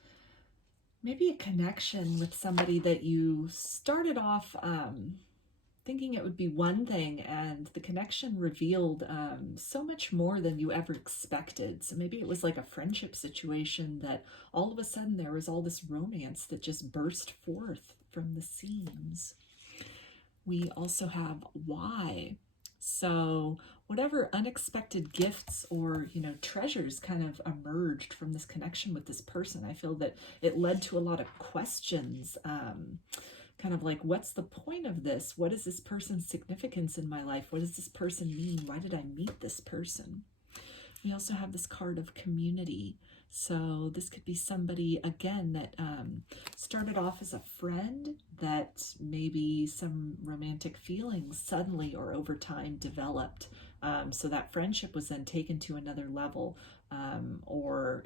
maybe a connection with somebody that you started off thinking it would be one thing, and the connection revealed so much more than you ever expected. So maybe it was like a friendship situation that all of a sudden there was all this romance that just burst forth from the seams. We also have why. So whatever unexpected gifts or, treasures kind of emerged from this connection with this person, I feel that it led to a lot of questions, kind of like, what's the point of this? What is this person's significance in my life? What does this person mean? Why did I meet this person? We also have this card of community. So this could be somebody, again, that started off as a friend that maybe some romantic feelings suddenly or over time developed. So that friendship was then taken to another level, or,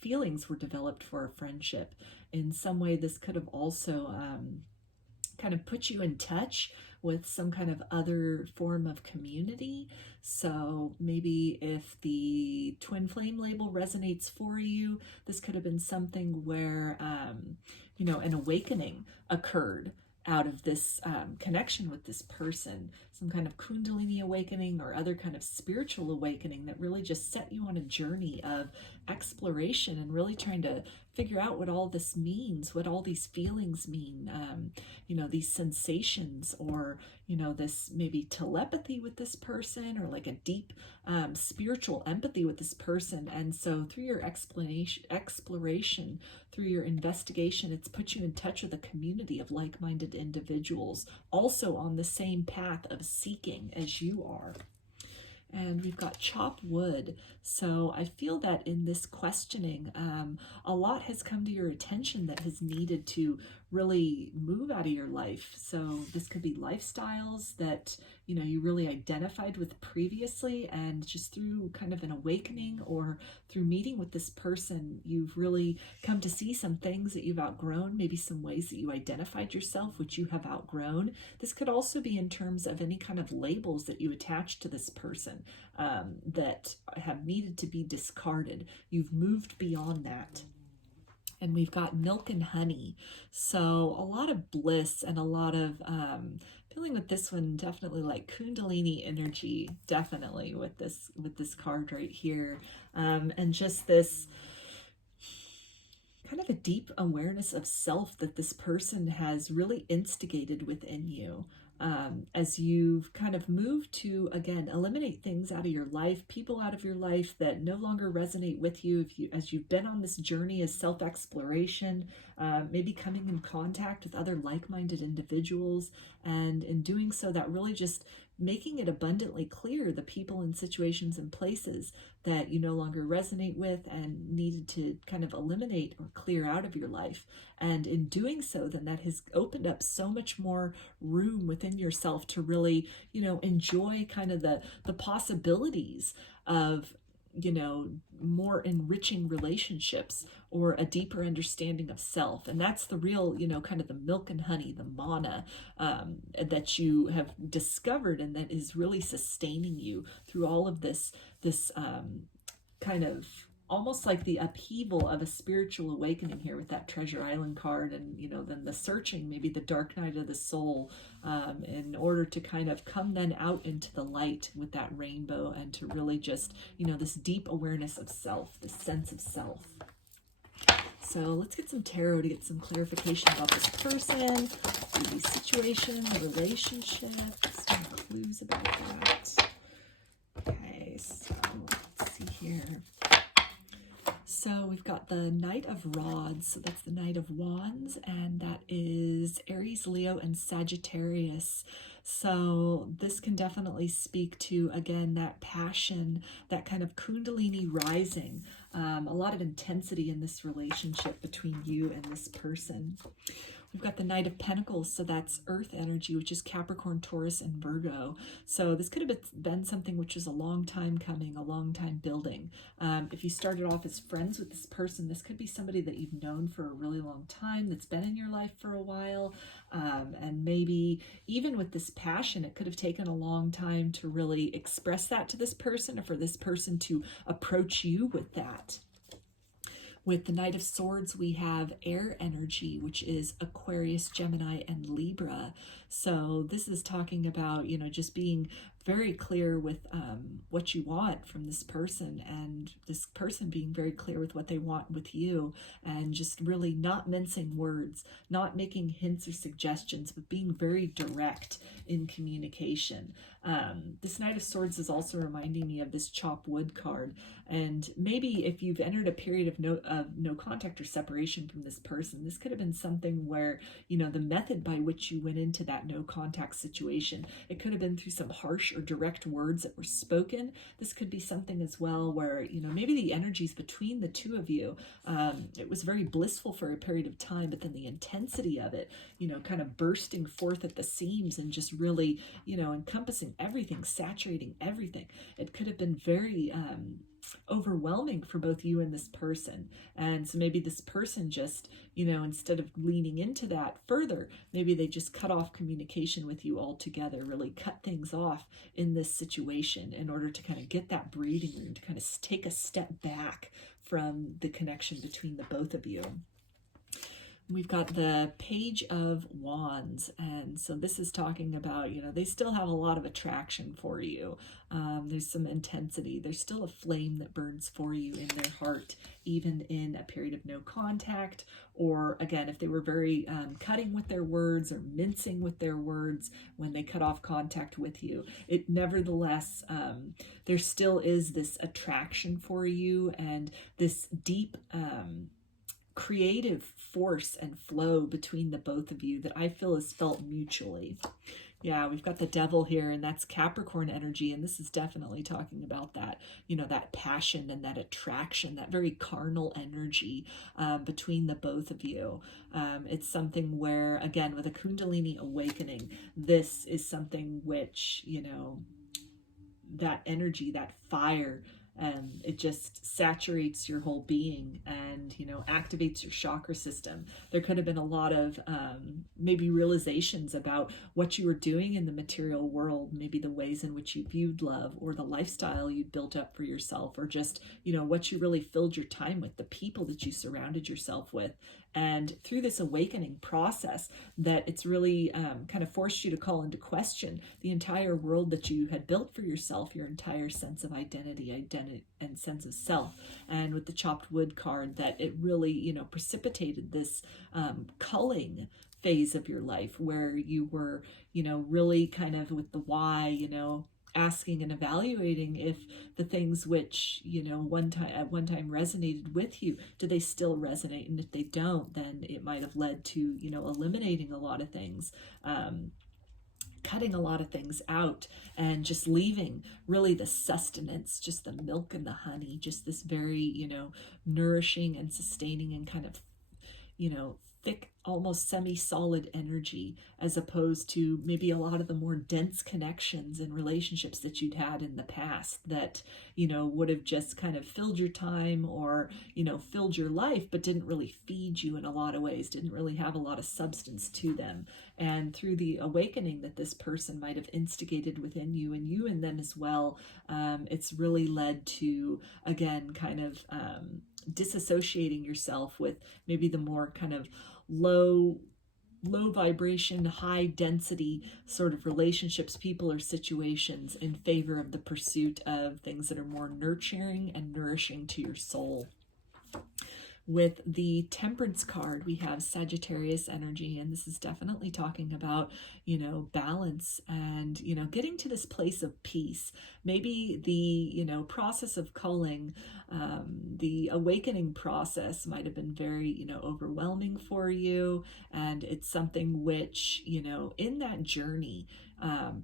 feelings were developed for a friendship. In some way, this could have also kind of put you in touch with some kind of other form of community. So maybe if the twin flame label resonates for you, this could have been something where, an awakening occurred out of this connection with this person, some kind of kundalini awakening or other kind of spiritual awakening that really just set you on a journey of exploration and really trying to figure out what all this means, what all these feelings mean, these sensations, or, this maybe telepathy with this person, or like a deep spiritual empathy with this person. And so through your exploration, through your investigation, it's put you in touch with a community of like-minded individuals, also on the same path of seeking as you are. And we've got chop wood. So I feel that in this questioning, a lot has come to your attention that has needed to really move out of your life. So this could be lifestyles that, you really identified with previously, and just through kind of an awakening or through meeting with this person, you've really come to see some things that you've outgrown, maybe some ways that you identified yourself, which you have outgrown. This could also be in terms of any kind of labels that you attach to this person that have needed to be discarded. You've moved beyond that. And we've got milk and honey. So a lot of bliss and a lot of feeling with this one, definitely like kundalini energy, definitely with this card right here. And just this kind of a deep awareness of self that this person has really instigated within you. As you've kind of moved to, again, eliminate things out of your life, people out of your life that no longer resonate with you, as you've been on this journey as self-exploration, maybe coming in contact with other like-minded individuals, and in doing so, that really just making it abundantly clear the people and situations and places that you no longer resonate with and needed to kind of eliminate or clear out of your life. And in doing so, then that has opened up so much more room within yourself to really, enjoy kind of the possibilities of, more enriching relationships or a deeper understanding of self. And that's the real, kind of the milk and honey, the mana that you have discovered, and that is really sustaining you through all of this kind of almost like the upheaval of a spiritual awakening here with that Treasure Island card, and then the searching, maybe the dark night of the soul, in order to kind of come then out into the light with that rainbow, and to really just this deep awareness of self, this sense of self. So let's get some tarot to get some clarification about this person, the situation, the relationship, some clues about that. Okay, so let's see here. So we've got the Knight of Rods, so that's the Knight of Wands, and that is Aries, Leo, and Sagittarius. So this can definitely speak to, again, that passion, that kind of kundalini rising, a lot of intensity in this relationship between you and this person. We've got the Knight of Pentacles, so that's Earth energy, which is Capricorn, Taurus, and Virgo. So this could have been something which is a long time coming, a long time building. If you started off as friends with this person, this could be somebody that you've known for a really long time, that's been in your life for a while. And maybe even with this passion, it could have taken a long time to really express that to this person, or for this person to approach you with that. With the Knight of Swords, we have air energy, which is Aquarius, Gemini, and Libra. So this is talking about, you know, just being very clear with what you want from this person, and this person being very clear with what they want with you, and just really not mincing words, not making hints or suggestions, but being very direct in communication. This Knight of Swords is also reminding me of this Chop Wood card, and maybe if you've entered a period of no contact or separation from this person, this could have been something where, you know, the method by which you went into that no contact situation, it could have been through some harsh or direct words that were spoken. This could be something as well where, you know, maybe the energies between the two of you, it was very blissful for a period of time, but then the intensity of it, you know, kind of bursting forth at the seams and just really, you know, encompassing everything, saturating everything. It could have been very overwhelming for both you and this person. And so maybe this person just, you know, instead of leaning into that further, maybe they just cut off communication with you altogether, really cut things off in this situation in order to kind of get that breathing room, to kind of take a step back from the connection between the both of you. We've got the Page of Wands, and so this is talking about, you know, they still have a lot of attraction for you. There's some intensity. There's still a flame that burns for you in their heart, even in a period of no contact, or again, if they were very cutting with their words or mincing with their words when they cut off contact with you. It nevertheless, there still is this attraction for you and this deep creative force and flow between the both of you that I feel is felt mutually. Yeah, we've got the Devil here, and that's Capricorn energy, and this is definitely talking about that, you know, that passion and that attraction, that very carnal energy between the both of you. It's something where, again, with a Kundalini awakening, this is something which, you know, that energy, that fire, it just saturates your whole being and, you know, activates your chakra system. There could have been a lot of maybe realizations about what you were doing in the material world, maybe the ways in which you viewed love, or the lifestyle you built up for yourself, or just, you know, what you really filled your time with, the people that you surrounded yourself with. And through this awakening process, that it's really kind of forced you to call into question the entire world that you had built for yourself, your entire sense of identity and sense of self. And with the Chopped Wood card, that it really, you know, precipitated this culling phase of your life where you were, you know, really kind of with the why, you know, asking and evaluating if the things which, you know, at one time resonated with you, do they still resonate? And if they don't, then it might have led to, you know, eliminating a lot of things, cutting a lot of things out, and just leaving really the sustenance, just the milk and the honey, just this very, you know, nourishing and sustaining and kind of, you know, thick, almost semi-solid energy, as opposed to maybe a lot of the more dense connections and relationships that you'd had in the past that, you know, would have just kind of filled your time or, you know, filled your life, but didn't really feed you in a lot of ways, didn't really have a lot of substance to them. And through the awakening that this person might have instigated within you and you in them as well, it's really led to, again, kind of disassociating yourself with maybe the more kind of low vibration, high density sort of relationships, people, or situations in favor of the pursuit of things that are more nurturing and nourishing to your soul. With the Temperance card, we have Sagittarius energy, and this is definitely talking about, balance and, getting to this place of peace. Maybe the, process of culling, the awakening process might have been very, overwhelming for you, and it's something which, in that journey,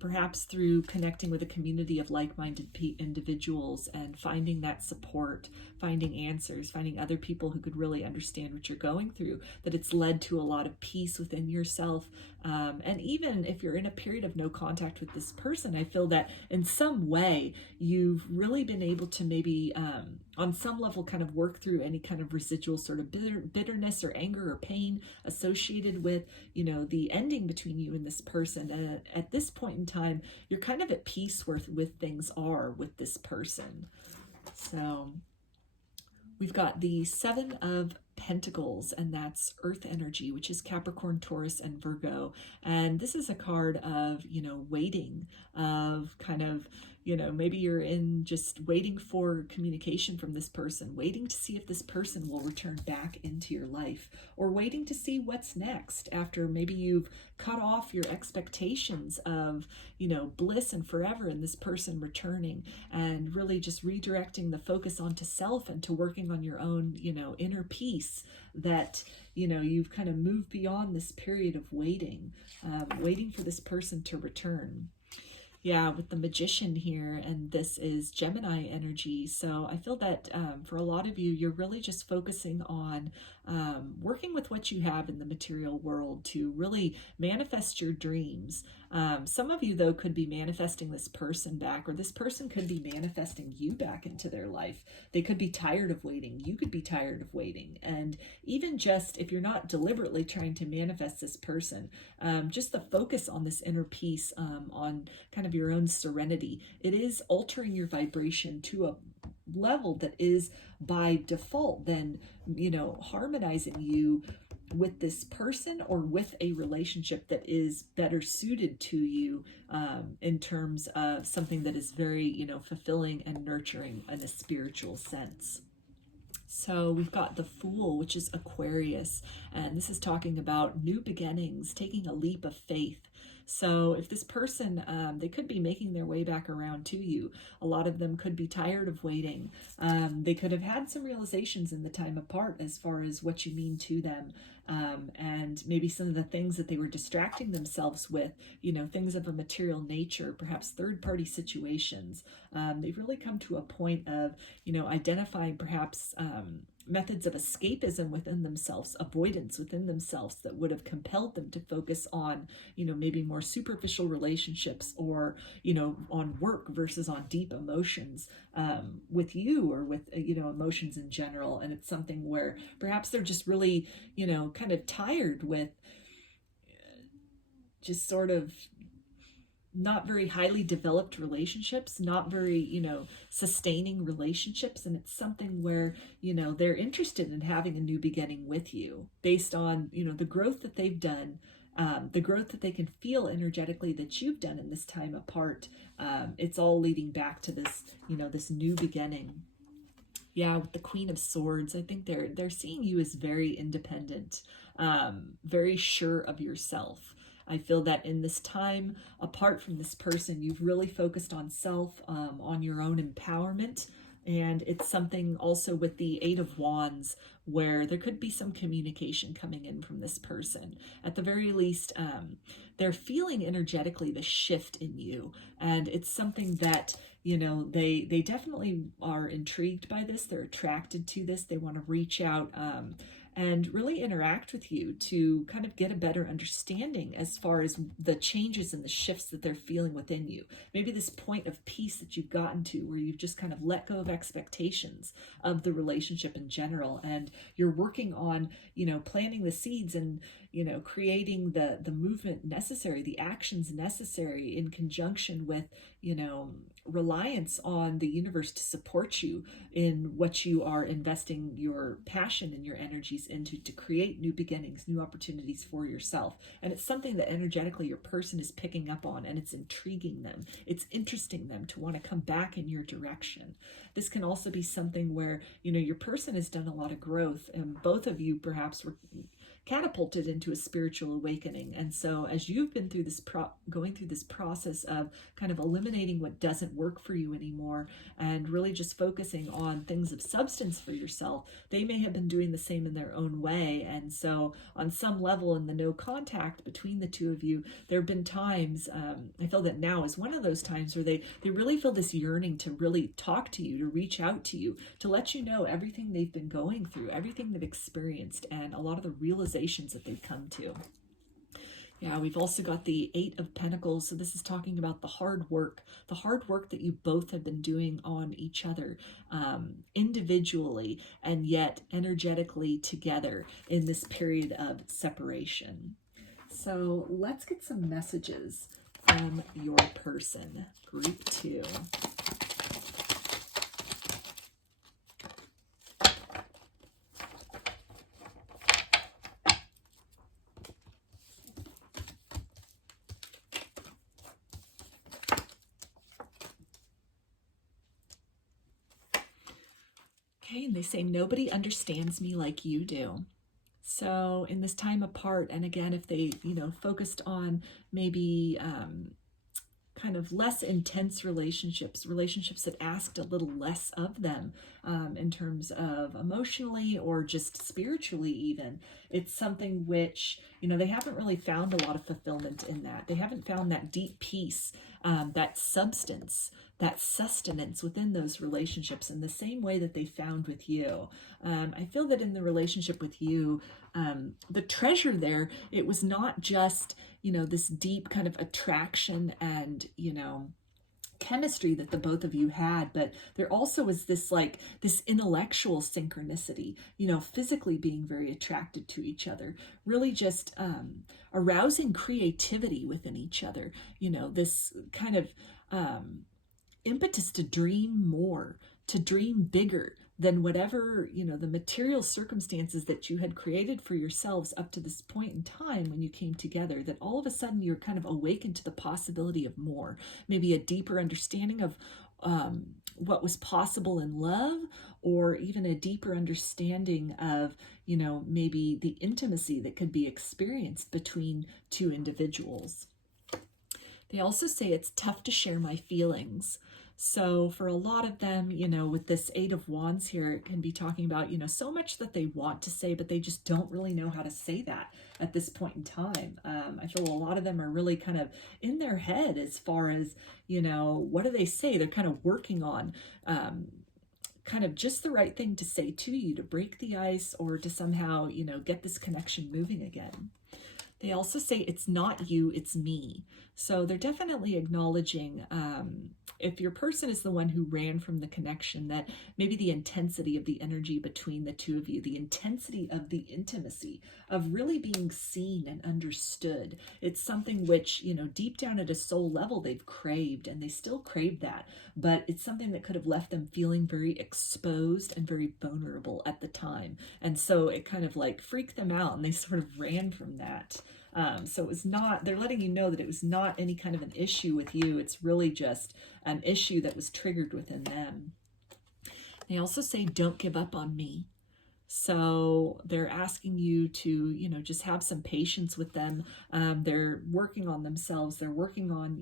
perhaps through connecting with a community of like-minded individuals and finding that support, finding answers, finding other people who could really understand what you're going through, that it's led to a lot of peace within yourself. And even if you're in a period of no contact with this person, I feel that in some way you've really been able to maybe on some level kind of work through any kind of residual sort of bitterness or anger or pain associated with, the ending between you and this person. And at this point in time, you're kind of at peace with things are with this person. So we've got the Seven of Pentacles, and that's Earth energy, which is Capricorn, Taurus, and Virgo. And this is a card of, waiting, of kind of, maybe you're in just waiting for communication from this person, waiting to see if this person will return back into your life, or waiting to see what's next after maybe you've cut off your expectations of, bliss and forever in this person returning, and really just redirecting the focus onto self and to working on your own, inner peace, that, you've kind of moved beyond this period of waiting, waiting for this person to return. Yeah, with the Magician here, and this is Gemini energy. So I feel that for a lot of you, you're really just focusing on working with what you have in the material world to really manifest your dreams. Some of you, though, could be manifesting this person back, or this person could be manifesting you back into their life. They could be tired of waiting. You could be tired of waiting. And even just if you're not deliberately trying to manifest this person, just the focus on this inner peace, on kind of your own serenity, it is altering your vibration to a level that is by default then, harmonizing you with this person or with a relationship that is better suited to you, in terms of something that is very, fulfilling and nurturing in a spiritual sense. So we've got the Fool, which is Aquarius, and this is talking about new beginnings, taking a leap of faith. So if this person, they could be making their way back around to you. A lot of them could be tired of waiting. They could have had some realizations in the time apart as far as what you mean to them. And maybe some of the things that they were distracting themselves with, things of a material nature, perhaps third-party situations. They've really come to a point of, identifying perhaps methods of escapism within themselves, avoidance within themselves that would have compelled them to focus on, maybe more superficial relationships, or, on work versus on deep emotions with you, or with, emotions in general. And it's something where perhaps they're just really, kind of tired with just sort of not very highly developed relationships, not very, sustaining relationships. And it's something where, they're interested in having a new beginning with you based on, the growth that they've done, the growth that they can feel energetically that you've done in this time apart. It's all leading back to this, this new beginning. Yeah, with the Queen of Swords, I think they're seeing you as very independent, very sure of yourself. I feel that in this time, apart from this person, you've really focused on self, on your own empowerment. And it's something also with the Eight of Wands where there could be some communication coming in from this person. At the very least, they're feeling energetically the shift in you. And it's something that, they definitely are intrigued by this. They're attracted to this. They want to reach out and really interact with you to kind of get a better understanding as far as the changes and the shifts that they're feeling within you. Maybe this point of peace that you've gotten to where you've just kind of let go of expectations of the relationship in general, and you're working on, planting the seeds and, creating the movement necessary, the actions necessary in conjunction with, reliance on the universe to support you in what you are investing your passion and your energies into, to create new beginnings, new opportunities for yourself. And it's something that energetically your person is picking up on, and it's intriguing them. It's interesting them to want to come back in your direction. This can also be something where, your person has done a lot of growth, and both of you perhaps were catapulted into a spiritual awakening. And so as you've been through this going through this process of kind of eliminating what doesn't work for you anymore and really just focusing on things of substance for yourself, they may have been doing the same in their own way. And so on some level, in the no contact between the two of you, there have been times, I feel that now is one of those times where they really feel this yearning to really talk to you, to reach out to you, to let you know everything they've been going through, everything they've experienced, and a lot of the realizations that they've come to. Yeah, we've also got the Eight of Pentacles. So this is talking about the hard work that you both have been doing on each other, individually and yet energetically together in this period of separation. So let's get some messages from your person, group 2. And they say, nobody understands me like you do. So in this time apart, and again, if they, focused on maybe kind of less intense relationships that asked a little less of them in terms of emotionally or just spiritually even, it's something which, they haven't really found a lot of fulfillment in that. They haven't found that deep peace, that substance, that sustenance within those relationships in the same way that they found with you. I feel that in the relationship with you, the treasure there, it was not just, this deep kind of attraction and, chemistry that the both of you had, but there also was this intellectual synchronicity, physically being very attracted to each other, really just arousing creativity within each other, this kind of impetus to dream more, to dream bigger than whatever, the material circumstances that you had created for yourselves up to this point in time when you came together, that all of a sudden you're kind of awakened to the possibility of more, maybe a deeper understanding of what was possible in love, or even a deeper understanding of, maybe the intimacy that could be experienced between two individuals. They also say it's tough to share my feelings. So for a lot of them, with this Eight of Wands here, it can be talking about, so much that they want to say, but they just don't really know how to say that at this point in time. I feel a lot of them are really kind of in their head as far as, what do they say? They're kind of working on kind of just the right thing to say to you to break the ice, or to somehow, get this connection moving again. They also say it's not you, it's me. So they're definitely acknowledging, if your person is the one who ran from the connection, that maybe the intensity of the energy between the two of you, the intensity of the intimacy, of really being seen and understood, it's something which, deep down at a soul level, they've craved, and they still crave that. But it's something that could have left them feeling very exposed and very vulnerable at the time. And so it kind of freaked them out, and they sort of ran from that. So it was not, they're letting you know that it was not any kind of an issue with you. It's really just an issue that was triggered within them. They also say, don't give up on me. So they're asking you to, just have some patience with them. They're working on themselves. They're working on,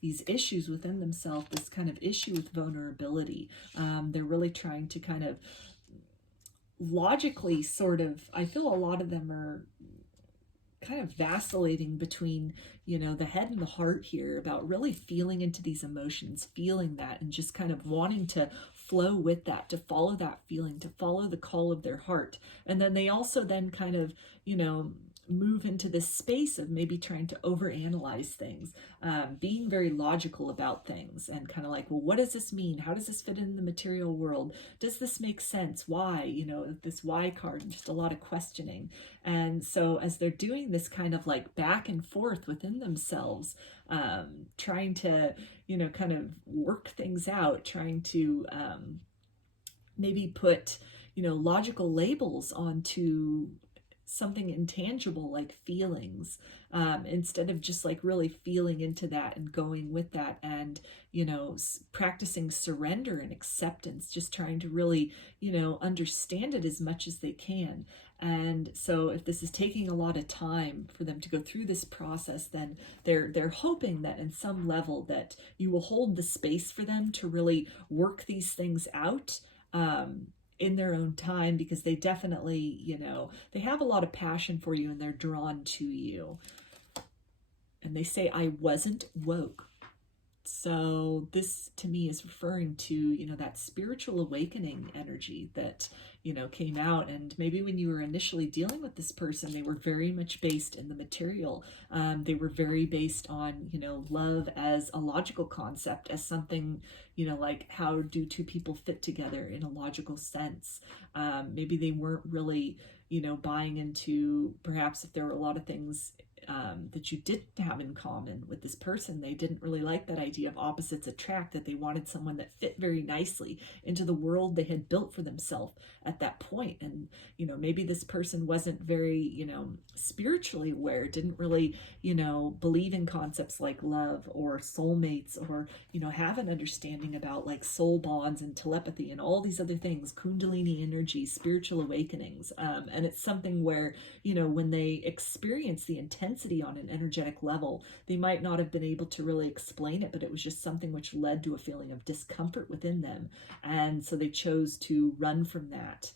these issues within themselves, this kind of issue with vulnerability. They're really trying to kind of logically I feel a lot of them are kind of vacillating between, the head and the heart here, about really feeling into these emotions, feeling that, and just kind of wanting to flow with that, to follow that feeling, to follow the call of their heart. And then they also then kind of, move into this space of maybe trying to overanalyze things, being very logical about things, and kind of like, well, what does this mean? How does this fit in the material world? Does this make sense? Why? You know, this why card, and just a lot of questioning. And so as they're doing this kind of like back and forth within themselves, trying to, you know, kind of work things out, trying to maybe put, you know, logical labels onto something intangible like feelings, instead of just like really feeling into that and going with that, and, you know, practicing surrender and acceptance, just trying to really, you know, understand it as much as they can. And so if this is taking a lot of time for them to go through this process, then they're hoping that in some level that you will hold the space for them to really work these things out, in their own time, because they definitely, you know, they have a lot of passion for you and they're drawn to you. And they say, I wasn't woke. So this to me is referring to, you know, that spiritual awakening energy that, you know, came out. And maybe when you were initially dealing with this person, they were very much based in the material. They were very based on, you know, love as a logical concept, as something, you know, like how do two people fit together in a logical sense. Maybe they weren't really, you know, buying into, perhaps if there were a lot of things that you didn't have in common with this person. They didn't really like that idea of opposites attract, that they wanted someone that fit very nicely into the world they had built for themselves at that point. And, you know, maybe this person wasn't very, you know, spiritually aware, didn't really, you know, believe in concepts like love or soulmates, or, you know, have an understanding about like soul bonds and telepathy and all these other things, kundalini energy, spiritual awakenings. And it's something where, you know, when they experience the intensity on an energetic level, they might not have been able to really explain it, but it was just something which led to a feeling of discomfort within them. And so they chose to run from that.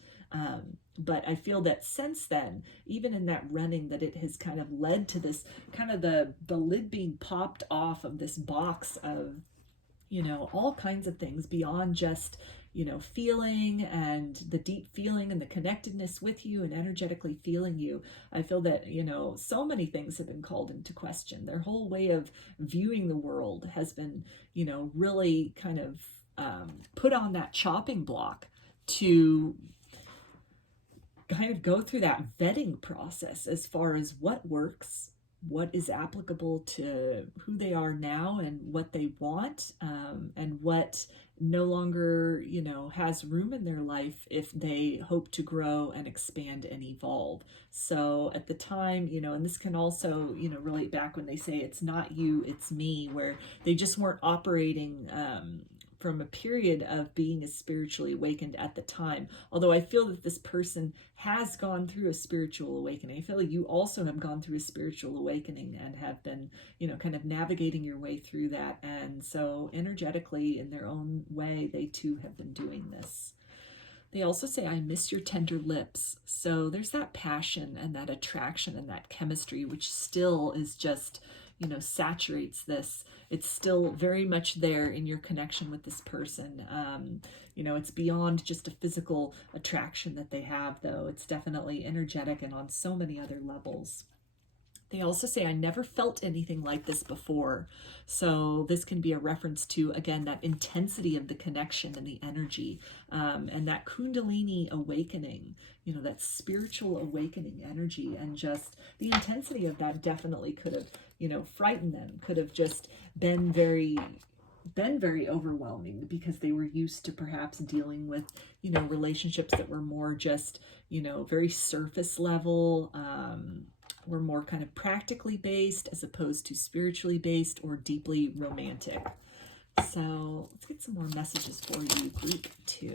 But I feel that since then, even in that running, that it has kind of led to this kind of the lid being popped off of this box of, you know, all kinds of things beyond just, you know, feeling and the deep feeling and the connectedness with you and energetically feeling you. I feel that, you know, so many things have been called into question. Their whole way of viewing the world has been, you know, really kind of put on that chopping block to kind of go through that vetting process as far as what works, what is applicable to who they are now and what they want, and what no longer, you know, has room in their life if they hope to grow and expand and evolve. So at the time, you know, and this can also, you know, relate back when they say it's not you, it's me, where they just weren't operating from a period of being as spiritually awakened at the time. Although I feel that this person has gone through a spiritual awakening. I feel like you also have gone through a spiritual awakening and have been, you know, kind of navigating your way through that. And so energetically, in their own way, they too have been doing this. They also say, I miss your tender lips. So there's that passion and that attraction and that chemistry, which still is just, you know, saturates this. It's still very much there in your connection with this person. You know, it's beyond just a physical attraction that they have, though. It's definitely energetic and on so many other levels. They also say, I never felt anything like this before. So this can be a reference to, again, that intensity of the connection and the energy, and that kundalini awakening, you know, that spiritual awakening energy, and just the intensity of that definitely could have, you know, frightened them, could have just been very overwhelming, because they were used to perhaps dealing with, you know, relationships that were more just, you know, very surface level, were more kind of practically based as opposed to spiritually based or deeply romantic. So let's get some more messages for you, group 2.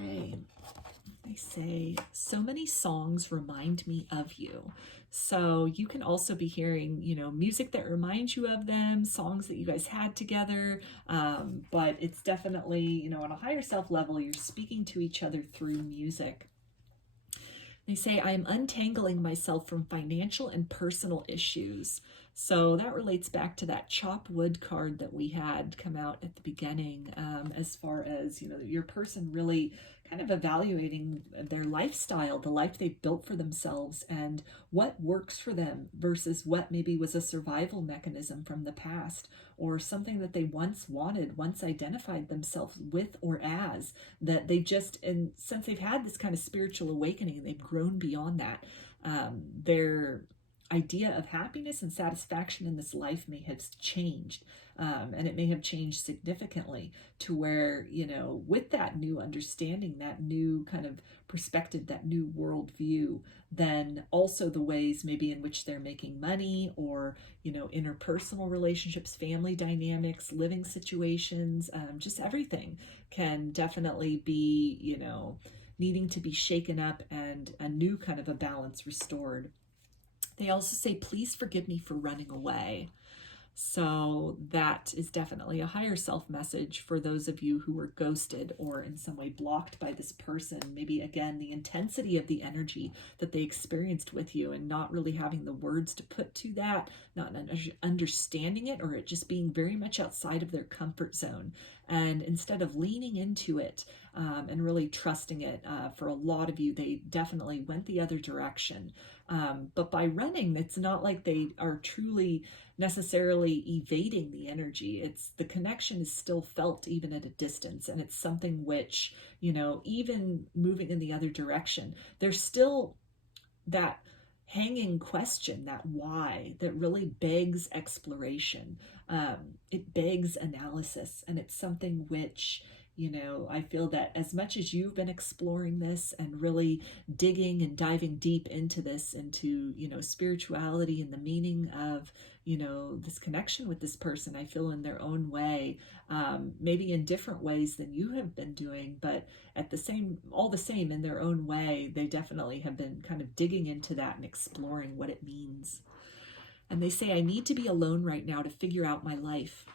Okay. They say, so many songs remind me of you. So you can also be hearing, you know, music that reminds you of them, songs that you guys had together. But it's definitely, you know, on a higher self level, you're speaking to each other through music. They say, I am untangling myself from financial and personal issues. So that relates back to that chop wood card that we had come out at the beginning, as far as, you know, your person really kind of evaluating their lifestyle, the life they built for themselves, and what works for them versus what maybe was a survival mechanism from the past, or something that they once wanted, once identified themselves with or as, that they just, and since they've had this kind of spiritual awakening, they've grown beyond that. Their idea of happiness and satisfaction in this life may have changed. And it may have changed significantly to where, you know, with that new understanding, that new kind of perspective, that new worldview, then also the ways maybe in which they're making money, or, you know, interpersonal relationships, family dynamics, living situations, just everything can definitely be, you know, needing to be shaken up and a new kind of a balance restored. They also say, please forgive me for running away. So that is definitely a higher self message for those of you who were ghosted or in some way blocked by this person. Maybe again, the intensity of the energy that they experienced with you and not really having the words to put to that, not understanding it, or it just being very much outside of their comfort zone. And instead of leaning into it and really trusting it, for a lot of you, they definitely went the other direction. But by running, it's not like they are truly necessarily evading the energy. It's the connection is still felt even at a distance. And it's something which, you know, even moving in the other direction, there's still that hanging question, that why, that really begs exploration. It begs analysis. And it's something which, you know, I feel that as much as you've been exploring this and really digging and diving deep into this, into, you know, spirituality and the meaning of, you know, this connection with this person, I feel in their own way, maybe in different ways than you have been doing, but at the same, all the same in their own way, they definitely have been kind of digging into that and exploring what it means. And they say, I need to be alone right now to figure out my life.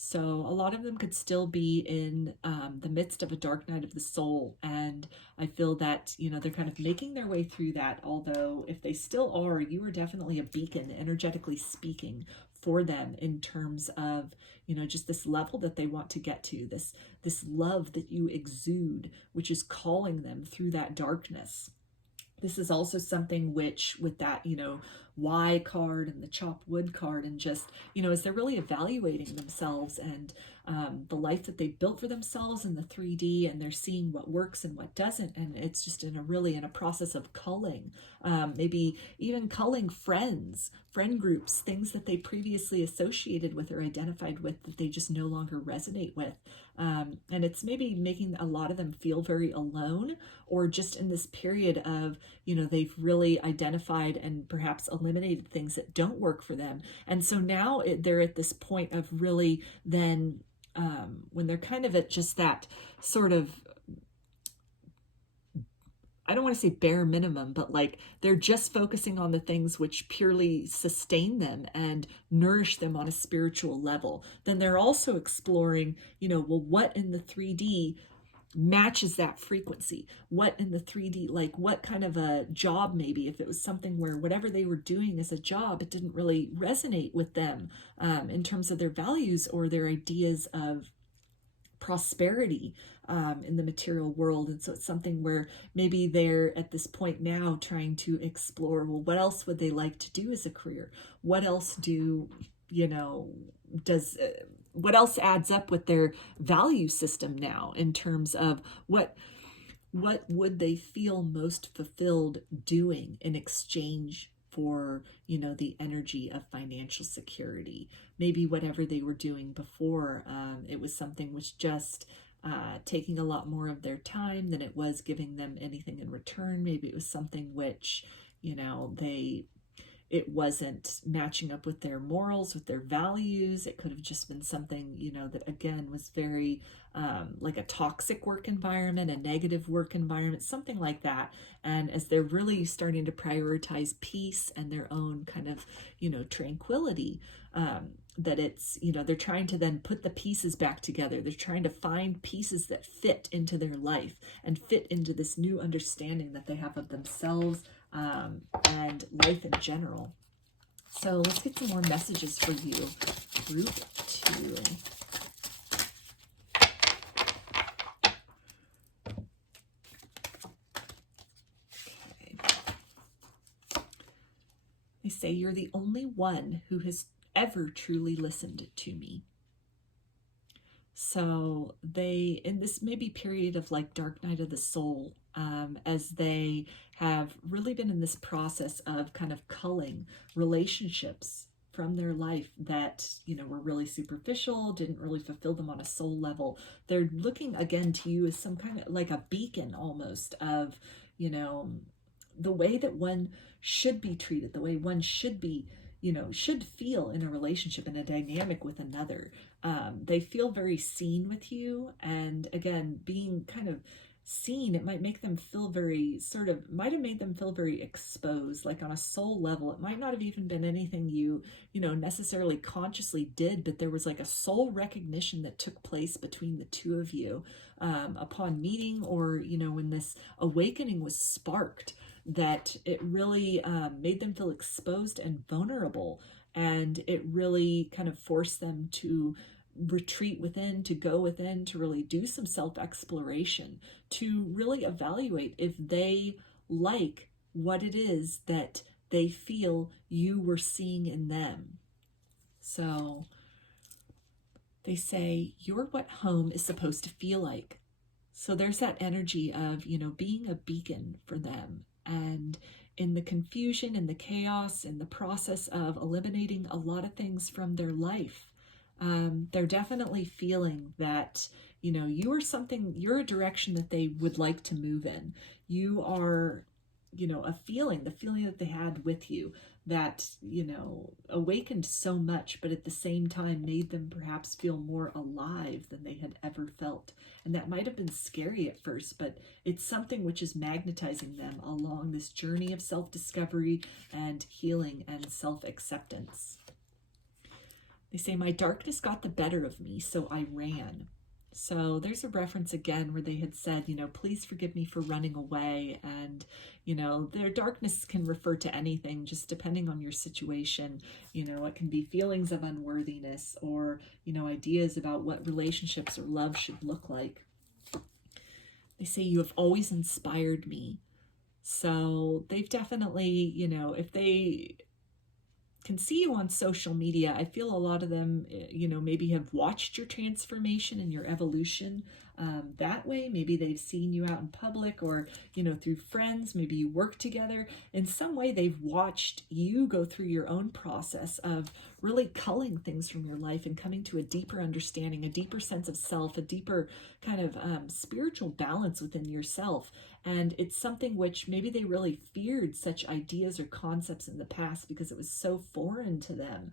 So a lot of them could still be in the midst of a dark night of the soul. And I feel that, you know, they're kind of making their way through that. Although if they still are, you are definitely a beacon, energetically speaking, for them in terms of, you know, just this level that they want to get to, this love that you exude, which is calling them through that darkness. This is also something which, with that, you know, why card and the chopped wood card, and just, you know, as they're really evaluating themselves and the life that they built for themselves in the 3D, and they're seeing what works and what doesn't. And it's just in a process of culling, maybe even culling friends, friend groups, things that they previously associated with or identified with that they just no longer resonate with. And it's maybe making a lot of them feel very alone, or just in this period of, you know, they've really identified and perhaps eliminated things that don't work for them. And so now they're at this point of really then, when they're kind of at just that sort of, I don't want to say bare minimum, but like they're just focusing on the things which purely sustain them and nourish them on a spiritual level. Then they're also exploring, you know, well, what in the 3D matches that frequency? What in the 3D, like what kind of a job, maybe if it was something where whatever they were doing as a job, it didn't really resonate with them in terms of their values or their ideas of prosperity in the material world. And so it's something where maybe they're at this point now trying to explore, well, what else would they like to do as a career? What else do, you know, what else adds up with their value system now in terms of what would they feel most fulfilled doing in exchange for, you know, the energy of financial security? Maybe whatever they were doing before, it was something which just taking a lot more of their time than it was giving them anything in return. Maybe it was something which, you know, it wasn't matching up with their morals, with their values. It could have just been something, you know, that again was very like a toxic work environment, a negative work environment, something like that. And as they're really starting to prioritize peace and their own kind of, you know, tranquility, that it's, you know, they're trying to then put the pieces back together. They're trying to find pieces that fit into their life and fit into this new understanding that they have of themselves, and life in general. So let's get some more messages for you. Group 2. They say, you're the only one who has ever truly listened to me. So they, in this maybe period of like dark night of the soul, as they have really been in this process of kind of culling relationships from their life that, you know, were really superficial, didn't really fulfill them on a soul level. They're looking again to you as some kind of like a beacon almost of, you know, the way that one should be treated, the way one should be, you know, should feel in a relationship, in a dynamic with another. They feel very seen with you. And again, being kind of seen, it might make them feel very might have made them feel very exposed, like on a soul level. It might not have even been anything you know, necessarily consciously did, but there was like a soul recognition that took place between the two of you upon meeting, or, you know, when this awakening was sparked, that it really made them feel exposed and vulnerable. And it really kind of forced them to retreat within, to go within, to really do some self-exploration, to really evaluate if they like what it is that they feel you were seeing in them. So they say, you're what home is supposed to feel like. So there's that energy of, you know, being a beacon for them. And in the confusion, in the chaos, in the process of eliminating a lot of things from their life, they're definitely feeling that, you know, you're a direction that they would like to move in. You are, you know, the feeling that they had with you that, you know, awakened so much, but at the same time made them perhaps feel more alive than they had ever felt. And that might have been scary at first, but it's something which is magnetizing them along this journey of self-discovery and healing and self-acceptance. They say, my darkness got the better of me, so I ran. So there's a reference again where they had said, you know, please forgive me for running away. And, you know, their darkness can refer to anything, just depending on your situation. You know, it can be feelings of unworthiness, or, you know, ideas about what relationships or love should look like. They say, you have always inspired me. So they've definitely, you know, if they can see you on social media, I feel a lot of them, you know, maybe have watched your transformation and your evolution that way. Maybe they've seen you out in public, or, you know, through friends, maybe you work together. In some way, they've watched you go through your own process of really culling things from your life and coming to a deeper understanding, a deeper sense of self, a deeper kind of spiritual balance within yourself. And it's something which maybe they really feared such ideas or concepts in the past because it was so foreign to them.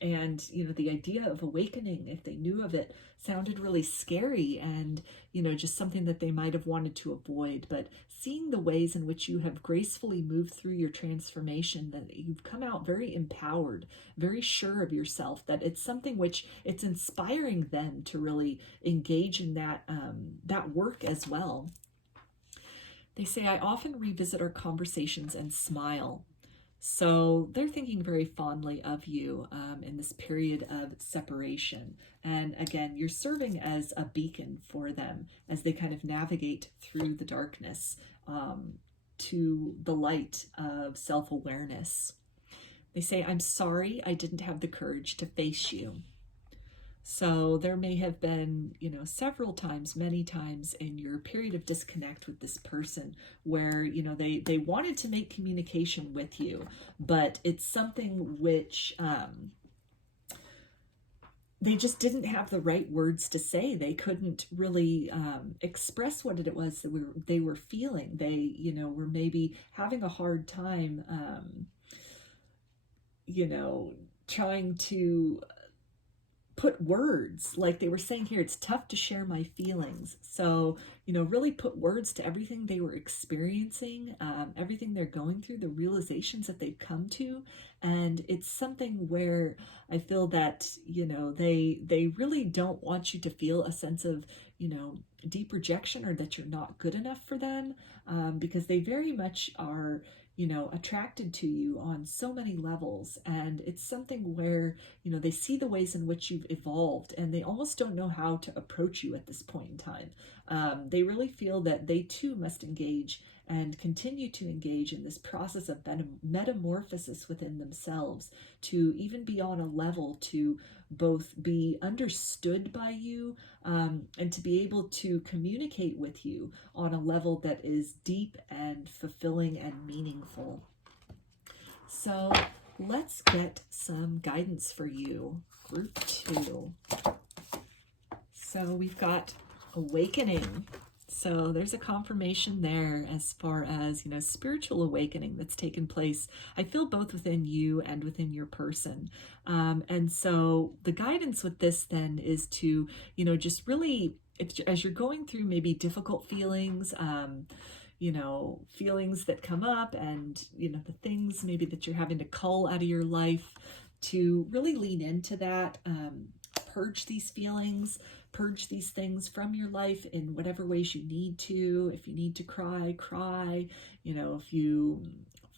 And, you know, the idea of awakening, if they knew of it, sounded really scary and, you know, just something that they might have wanted to avoid. But seeing the ways in which you have gracefully moved through your transformation, that you've come out very empowered, very sure of yourself, that it's something which it's inspiring them to really engage in that work as well. They say, I often revisit our conversations and smile. So they're thinking very fondly of you in this period of separation. And again, you're serving as a beacon for them as they kind of navigate through the darkness to the light of self-awareness. They say, I'm sorry I didn't have the courage to face you. So there may have been, you know, several times, many times in your period of disconnect with this person where, you know, they wanted to make communication with you, but it's something which they just didn't have the right words to say. They couldn't really express what it was that they were feeling. They, you know, were maybe having a hard time, you know, trying to put words, like they were saying here, it's tough to share my feelings. So, you know, really put words to everything they were experiencing, everything they're going through, the realizations that they've come to. And it's something where I feel that, you know, they really don't want you to feel a sense of, you know, deep rejection, or that you're not good enough for them, because they very much are, you know, attracted to you on so many levels. And it's something where, you know, they see the ways in which you've evolved, and they almost don't know how to approach you at this point in time. They really feel that they too must engage and continue to engage in this process of metamorphosis within themselves, to even be on a level to both be understood by you and to be able to communicate with you on a level that is deep and fulfilling and meaningful. So let's get some guidance for you, group 2. So we've got awakening. So there's a confirmation there as far as, you know, spiritual awakening that's taken place. I feel both within you and within your person. And so the guidance with this then is to, you know, just really, as you're going through maybe difficult feelings, you know, feelings that come up and, you know, the things maybe that you're having to cull out of your life, to really lean into that, purge these feelings, purge these things from your life in whatever ways you need to. If you need to cry, cry. You know, if you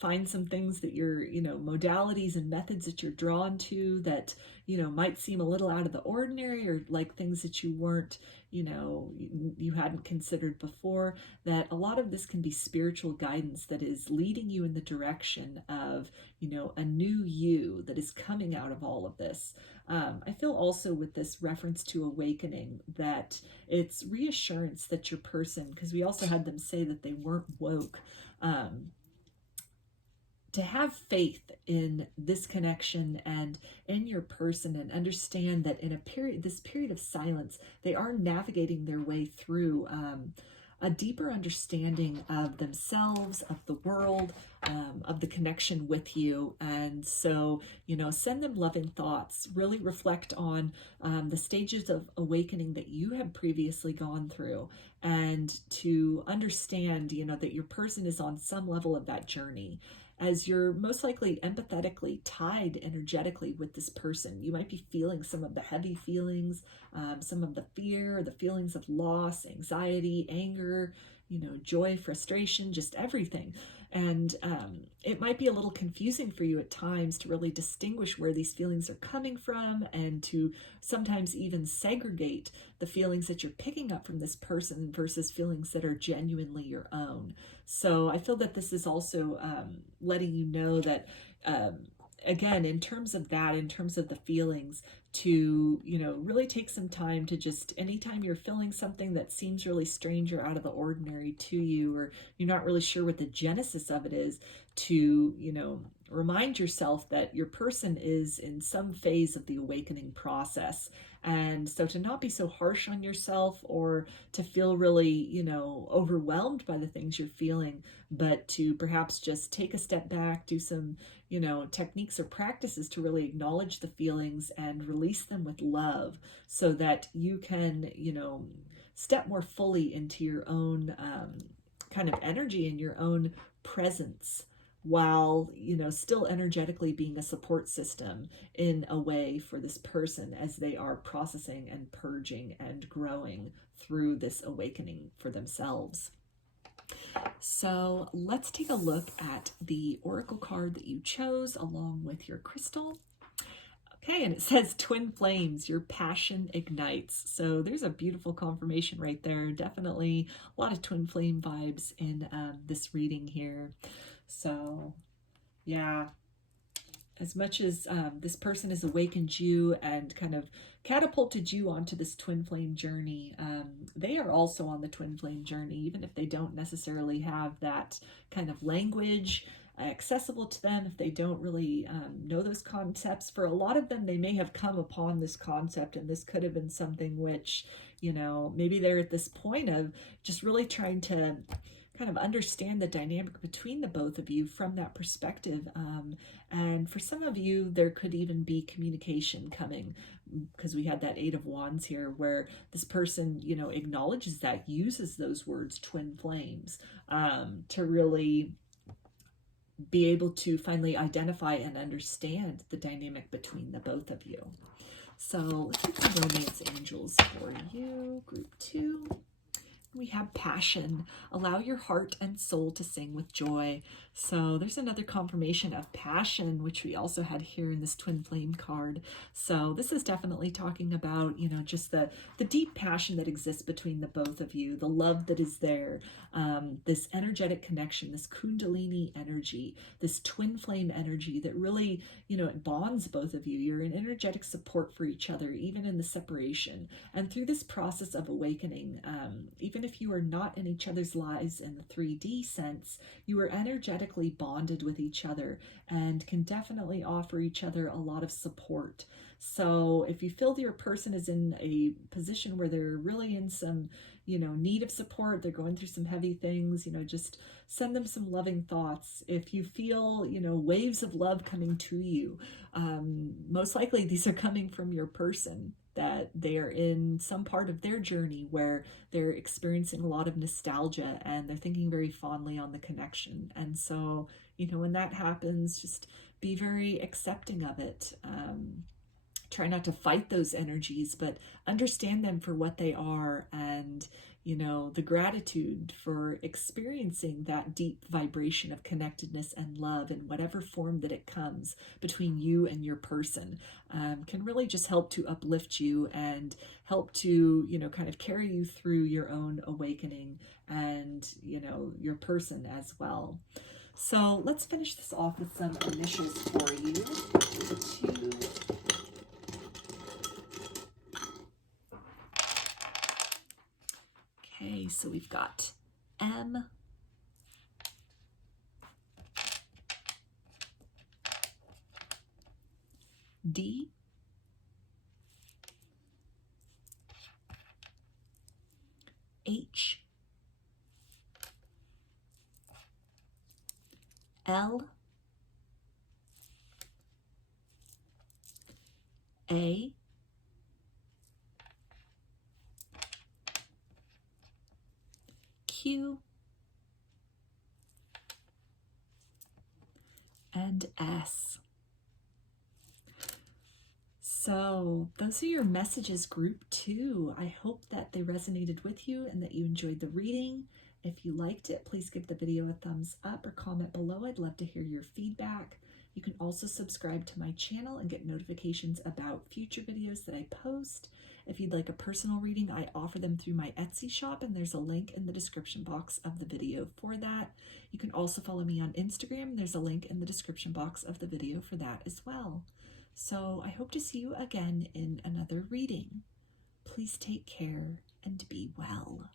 find some things that you're, you know, modalities and methods that you're drawn to that, you know, might seem a little out of the ordinary, or like things that you weren't, you know, you hadn't considered before, that a lot of this can be spiritual guidance that is leading you in the direction of, you know, a new you that is coming out of all of this. I feel also with this reference to awakening that it's reassurance that your person, because we also had them say that they weren't woke, to have faith in this connection and in your person, and understand that in this period of silence, they are navigating their way through a deeper understanding of themselves, of the world, of the connection with you. And so, you know, send them loving thoughts, really reflect on the stages of awakening that you have previously gone through, and to understand, you know, that your person is on some level of that journey, as you're most likely empathetically tied energetically with this person. You might be feeling some of the heavy feelings, some of the fear, the feelings of loss, anxiety, anger, you know, joy, frustration, just everything. And it might be a little confusing for you at times to really distinguish where these feelings are coming from, and to sometimes even segregate the feelings that you're picking up from this person versus feelings that are genuinely your own. So I feel that this is also letting you know that, again, in terms of that, in terms of the feelings, to, you know, really take some time to just, anytime you're feeling something that seems really strange or out of the ordinary to you, or you're not really sure what the genesis of it is, to, you know, remind yourself that your person is in some phase of the awakening process. And so to not be so harsh on yourself, or to feel really, you know, overwhelmed by the things you're feeling, but to perhaps just take a step back, do some, you know, techniques or practices to really acknowledge the feelings and release them with love, so that you can, you know, step more fully into your own kind of energy and your own presence, while, you know, still energetically being a support system in a way for this person as they are processing and purging and growing through this awakening for themselves. So let's take a look at the oracle card that you chose along with your crystal. Okay, and it says twin flames, your passion ignites. So there's a beautiful confirmation right there. Definitely a lot of twin flame vibes in this reading here. So yeah, as much as this person has awakened you and kind of catapulted you onto this twin flame journey, they are also on the twin flame journey, even if they don't necessarily have that kind of language accessible to them, if they don't really know those concepts. For a lot of them, they may have come upon this concept, and this could have been something which, you know, maybe they're at this point of just really trying to kind of understand the dynamic between the both of you from that perspective. And for some of you, there could even be communication coming, because we had that 8 of Wands here, where this person, you know, acknowledges that, uses those words, twin flames, to really be able to finally identify and understand the dynamic between the both of you. So let's get some romance angels for you, group 2. We have passion. Allow your heart and soul to sing with joy. So there's another confirmation of passion, which we also had here in this twin flame card. So this is definitely talking about, you know, just the deep passion that exists between the both of you, the love that is there, this energetic connection, this kundalini energy, this twin flame energy that really, you know, it bonds both of you. You're an energetic support for each other, even in the separation. And through this process of awakening, even if you are not in each other's lives in the 3D sense, you are energetically bonded with each other and can definitely offer each other a lot of support. So if you feel that your person is in a position where they're really in some, you know, need of support, they're going through some heavy things, you know, just send them some loving thoughts. If you feel, you know, waves of love coming to you, most likely these are coming from your person, that they are in some part of their journey where they're experiencing a lot of nostalgia and they're thinking very fondly on the connection. And so, you know, when that happens, just be very accepting of it. Try not to fight those energies, but understand them for what they are, and, you know, the gratitude for experiencing that deep vibration of connectedness and love in whatever form that it comes between you and your person, can really just help to uplift you and help to, you know, kind of carry you through your own awakening and, you know, your person as well. So let's finish this off with some initials for you. Okay, so we've got M, D, H, L, A, Q, and S. So those are your messages, group 2. I hope that they resonated with you and that you enjoyed the reading. If you liked it, please give the video a thumbs up or comment below. I'd love to hear your feedback. You can also subscribe to my channel and get notifications about future videos that I post. If you'd like a personal reading, I offer them through my Etsy shop, and there's a link in the description box of the video for that. You can also follow me on Instagram. There's a link in the description box of the video for that as well. So I hope to see you again in another reading. Please take care and be well.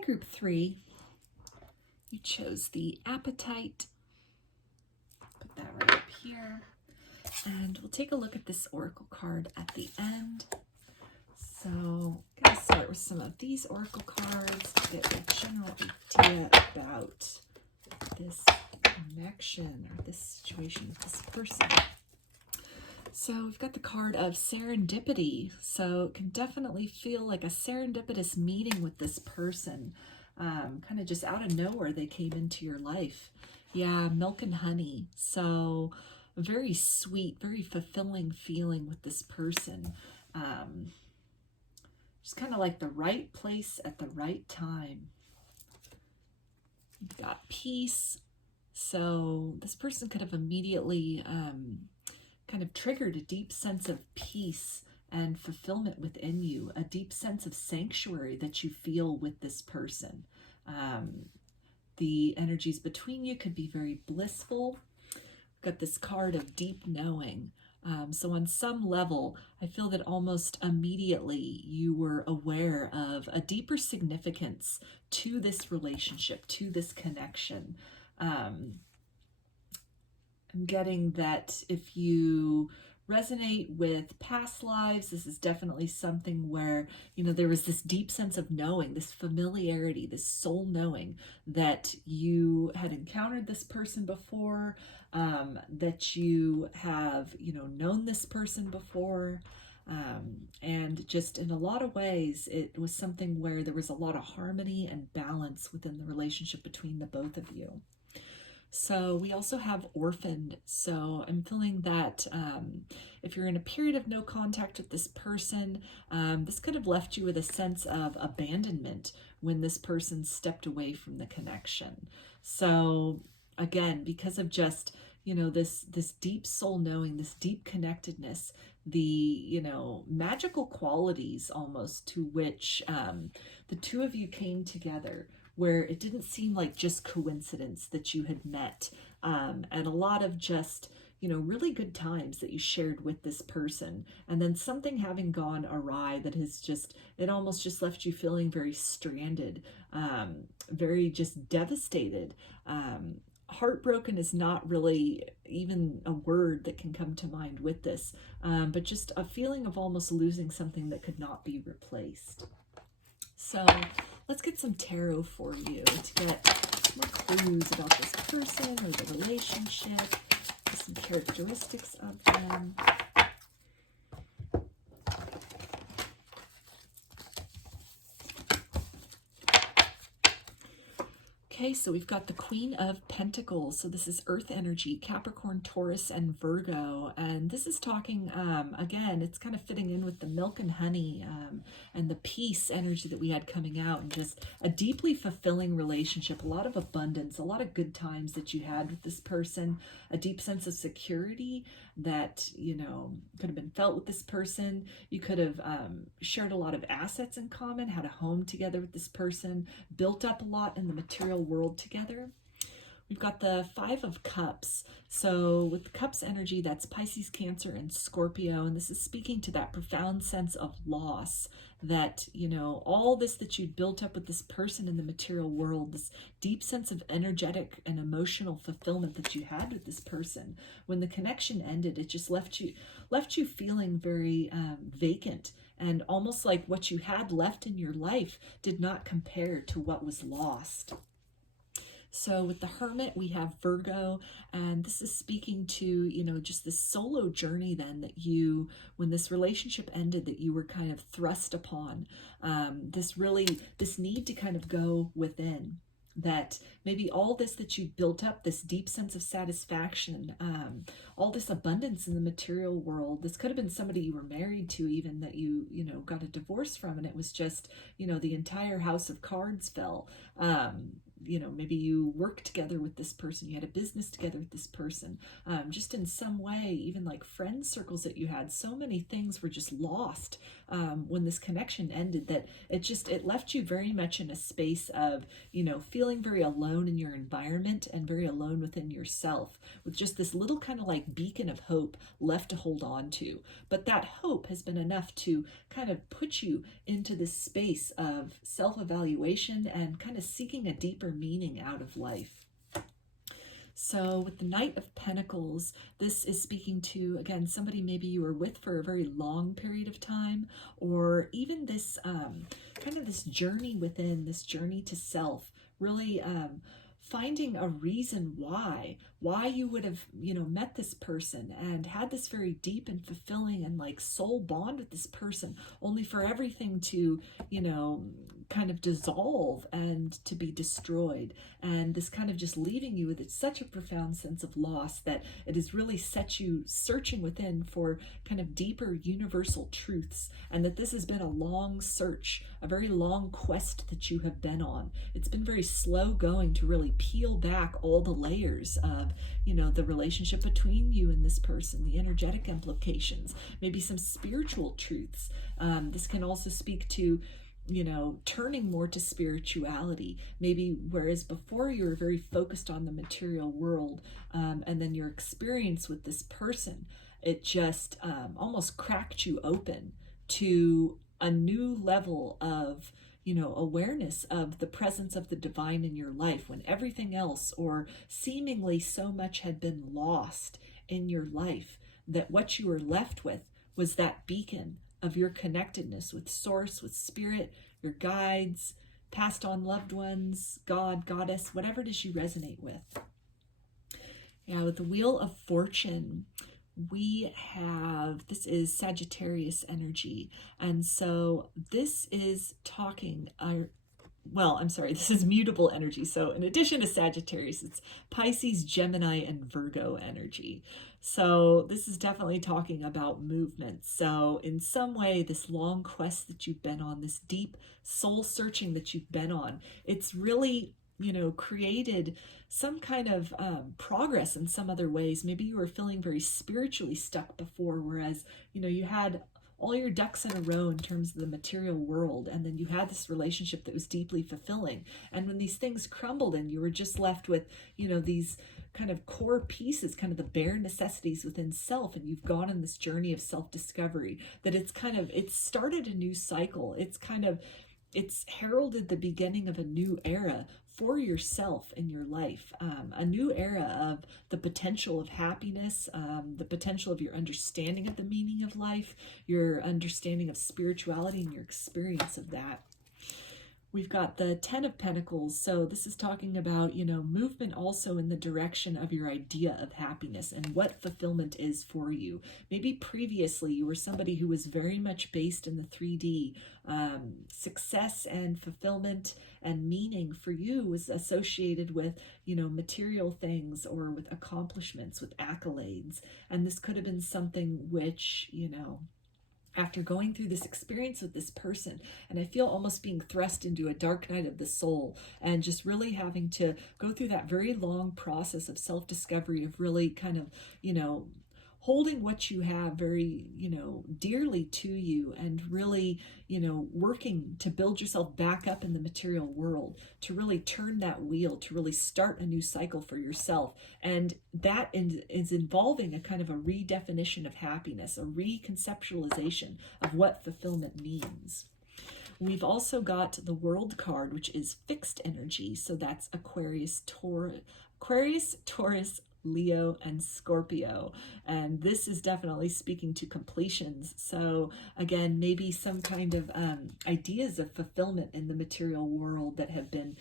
group 3, you chose the Apatite. Put that right up here. And we'll take a look at this oracle card at the end. So I'm going to start with some of these oracle cards to get a general idea about this connection or this situation with this person. So we've got the card of Serendipity. So it can definitely feel like a serendipitous meeting with this person. Kind of just out of nowhere, they came into your life. Yeah, milk and honey. So a very sweet, very fulfilling feeling with this person. Just kind of like the right place at the right time. You've got peace. So this person could have immediately kind of triggered a deep sense of peace and fulfillment within you, a deep sense of sanctuary that you feel with this person. The energies between you could be very blissful. We've got this card of deep knowing. So on some level, I feel that almost immediately you were aware of a deeper significance to this relationship, to this connection. I'm getting that if you resonate with past lives, this is definitely something where, you know, there was this deep sense of knowing, this familiarity, this soul knowing that you had encountered this person before, that you have, you know, known this person before. And just in a lot of ways, it was something where there was a lot of harmony and balance within the relationship between the both of you. So we also have orphaned. So I'm feeling that if you're in a period of no contact with this person, this could have left you with a sense of abandonment when this person stepped away from the connection. So again, because of just, you know, this deep soul knowing, this deep connectedness, the, you know, magical qualities almost to which the two of you came together, where it didn't seem like just coincidence that you had met, and a lot of just, you know, really good times that you shared with this person, and then something having gone awry that has just, it almost just left you feeling very stranded, very just devastated. Heartbroken is not really even a word that can come to mind with this, but just a feeling of almost losing something that could not be replaced. So let's get some tarot for you to get more clues about this person or the relationship, some characteristics of them. Okay, so we've got the Queen of Pentacles. So this is Earth energy, Capricorn, Taurus, and Virgo. And this is talking, again, it's kind of fitting in with the milk and honey and the peace energy that we had coming out, and just a deeply fulfilling relationship, a lot of abundance, a lot of good times that you had with this person, a deep sense of security that, you know, could have been felt with this person. You could have shared a lot of assets in common, had a home together with this person, built up a lot in the material world together. We've got the Five of Cups. So with the Cups energy, that's Pisces, Cancer, and Scorpio. And this is speaking to that profound sense of loss that, you know, all this that you'd built up with this person in the material world, this deep sense of energetic and emotional fulfillment that you had with this person. When the connection ended, it just left you feeling very vacant, and almost like what you had left in your life did not compare to what was lost. So with the Hermit, we have Virgo, and this is speaking to, you know, just this solo journey then that you, when this relationship ended, that you were kind of thrust upon, this need to kind of go within, that maybe all this that you built up, this deep sense of satisfaction, all this abundance in the material world, this could have been somebody you were married to even, that you know, got a divorce from, and it was just, you know, the entire house of cards fell. maybe you worked together with this person, you had a business together with this person, just in some way, even like friend circles that you had, so many things were just lost when this connection ended, that it left you very much in a space of, feeling very alone in your environment and very alone within yourself, with just this little kind of like beacon of hope left to hold on to. But that hope has been enough to kind of put you into this space of self-evaluation and kind of seeking a deeper meaning out of life. So with the Knight of Pentacles, this is speaking to, again, somebody maybe you were with for a very long period of time, or even this kind of this journey within, this journey to self, really finding a reason why you would have, met this person and had this very deep and fulfilling and like soul bond with this person, only for everything to, kind of dissolve and to be destroyed. And this kind of just leaving you with such a profound sense of loss that it has really set you searching within for kind of deeper universal truths. And that this has been a long search, a very long quest that you have been on. It's been very slow going to really peel back all the layers of, the relationship between you and this person, the energetic implications, maybe some spiritual truths. This can also speak to, turning more to spirituality, maybe whereas before you were very focused on the material world, and then your experience with this person, it just almost cracked you open to a new level of awareness of the presence of the divine in your life, when everything else, or seemingly so much, had been lost in your life, that what you were left with was that beacon of your connectedness with source, with spirit, your guides, passed on loved ones, God, goddess, whatever it is you resonate with. Yeah, with the Wheel of Fortune, we have, this is Sagittarius energy. And so this is talking, this is mutable energy. So in addition to Sagittarius, it's Pisces, Gemini, and Virgo energy. So this is definitely talking about movement. So in some way, this long quest that you've been on, this deep soul searching that you've been on, it's really, created some kind of progress in some other ways. Maybe you were feeling very spiritually stuck before, whereas, you had all your ducks in a row in terms of the material world, and then you had this relationship that was deeply fulfilling. And when these things crumbled and you were just left with, these kind of core pieces, kind of the bare necessities within self, and you've gone on this journey of self-discovery, that it's started a new cycle. It's heralded the beginning of a new era for yourself in your life, a new era of the potential of happiness, the potential of your understanding of the meaning of life, your understanding of spirituality, and your experience of that. We've got the Ten of Pentacles. So this is talking about, movement also in the direction of your idea of happiness and what fulfillment is for you. Maybe previously you were somebody who was very much based in the 3D. Success and fulfillment and meaning for you was associated with, material things, or with accomplishments, with accolades. And this could have been something which, after going through this experience with this person, and I feel almost being thrust into a dark night of the soul, and just really having to go through that very long process of self-discovery, of really kind of, holding what you have very, dearly to you, and really, working to build yourself back up in the material world, to really turn that wheel, to really start a new cycle for yourself. And that is involving a kind of a redefinition of happiness, a reconceptualization of what fulfillment means. We've also got the World card, which is fixed energy. So that's Aquarius, Taurus, Leo, and Scorpio. And this is definitely speaking to completions. So again, maybe some kind of ideas of fulfillment in the material world that have been,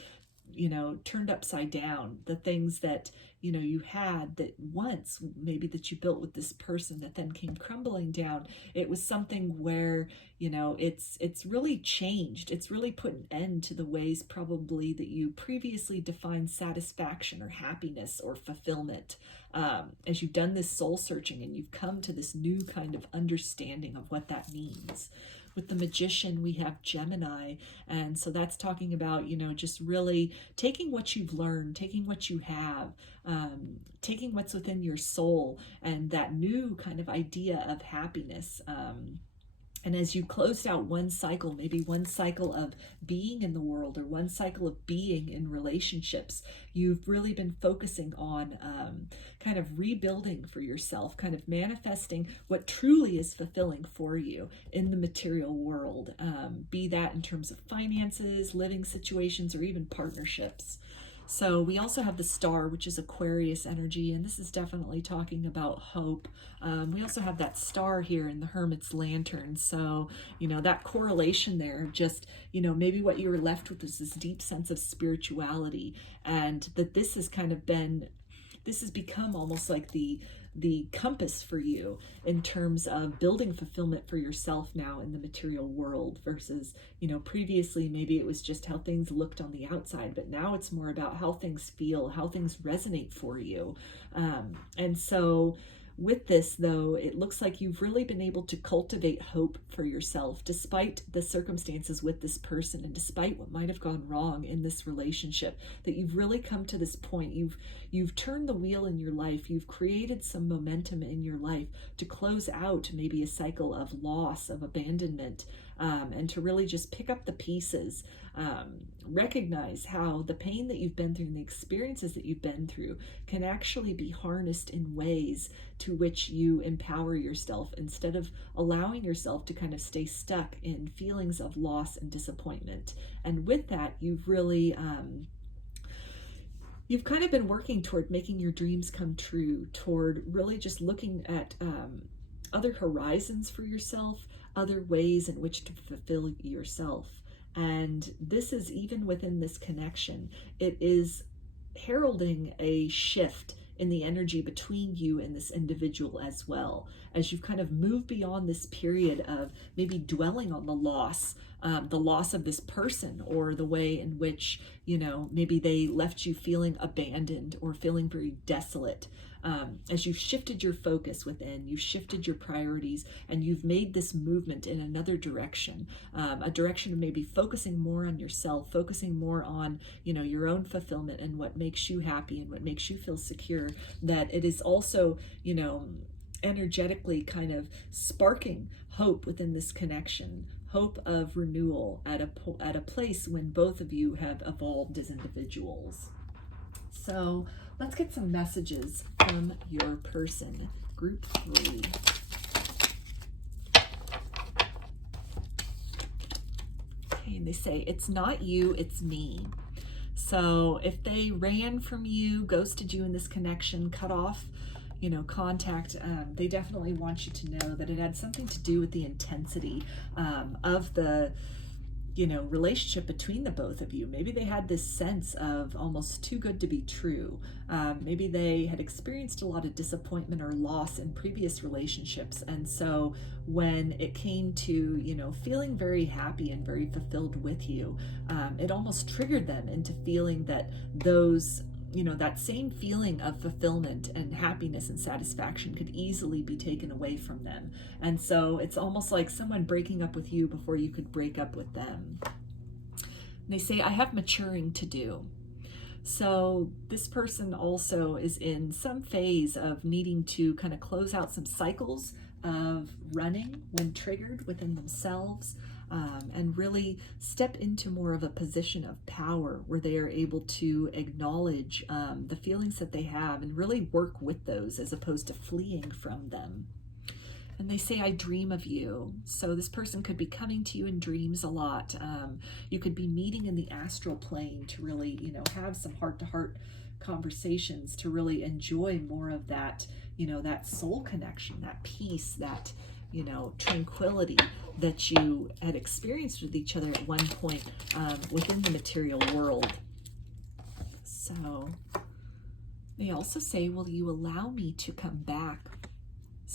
turned upside down. The things that, you had that once, maybe that you built with this person, that then came crumbling down. It was something where, it's really changed. It's really put an end to the ways probably that you previously defined satisfaction or happiness or fulfillment. As you've done this soul searching and you've come to this new kind of understanding of what that means. With the Magician, we have Gemini. And so that's talking about, you know, just really taking what you've learned, taking what you have, taking what's within your soul, and that new kind of idea of happiness. And as you closed out one cycle, maybe one cycle of being in the world or one cycle of being in relationships, you've really been focusing on kind of rebuilding for yourself, kind of manifesting what truly is fulfilling for you in the material world, be that in terms of finances, living situations, or even partnerships. So we also have the Star, which is Aquarius energy, and this is definitely talking about hope. We also have that star here in the Hermit's Lantern. So, you know, that correlation there, just, you know, maybe what you were left with is this deep sense of spirituality, and that this has kind of been, this has become almost like the compass for you in terms of building fulfillment for yourself now in the material world, versus, you know, previously maybe it was just how things looked on the outside, but now it's more about how things feel, how things resonate for you. And so with this, though, it looks like you've really been able to cultivate hope for yourself despite the circumstances with this person, and despite what might have gone wrong in this relationship, that you've really come to this point. You've turned the wheel in your life. You've created some momentum in your life to close out maybe a cycle of loss, of abandonment, and to really just pick up the pieces. Recognize how the pain that you've been through and the experiences that you've been through can actually be harnessed in ways to which you empower yourself, instead of allowing yourself to kind of stay stuck in feelings of loss and disappointment. And with that, you've really you've kind of been working toward making your dreams come true, toward really just looking at other horizons for yourself, other ways in which to fulfill yourself. And this is, even within this connection, it is heralding a shift in the energy between you and this individual as well, as you've kind of moved beyond this period of maybe dwelling on the loss of this person, or the way in which, you know, maybe they left you feeling abandoned or feeling very desolate. As you've shifted your focus within, you've shifted your priorities, and you've made this movement in another direction, a direction of maybe focusing more on yourself, focusing more on, you know, your own fulfillment and what makes you happy and what makes you feel secure, that it is also, you know, energetically kind of sparking hope within this connection, hope of renewal at a place when both of you have evolved as individuals. So let's get some messages from your person, group 3. Okay, and they say, it's not you, it's me. So if they ran from you, ghosted you in this connection, cut off, you know, contact, they definitely want you to know that it had something to do with the intensity of the, you know, relationship between the both of you. Maybe they had this sense of almost too good to be true. Maybe they had experienced a lot of disappointment or loss in previous relationships. And so when it came to, you know, feeling very happy and very fulfilled with you, it almost triggered them into feeling that those, you know, that same feeling of fulfillment and happiness and satisfaction could easily be taken away from them. And so it's almost like someone breaking up with you before you could break up with them. And they say, I have maturing to do. So this person also is in some phase of needing to kind of close out some cycles of running when triggered within themselves, and really step into more of a position of power where they are able to acknowledge the feelings that they have and really work with those as opposed to fleeing from them. And they say, I dream of you. So this person could be coming to you in dreams a lot. You could be meeting in the astral plane to really, you know, have some heart-to-heart conversations, to really enjoy more of that, you know, that soul connection, that peace, that, you know, tranquility that you had experienced with each other at one point within the material world. So they also say, will you allow me to come back?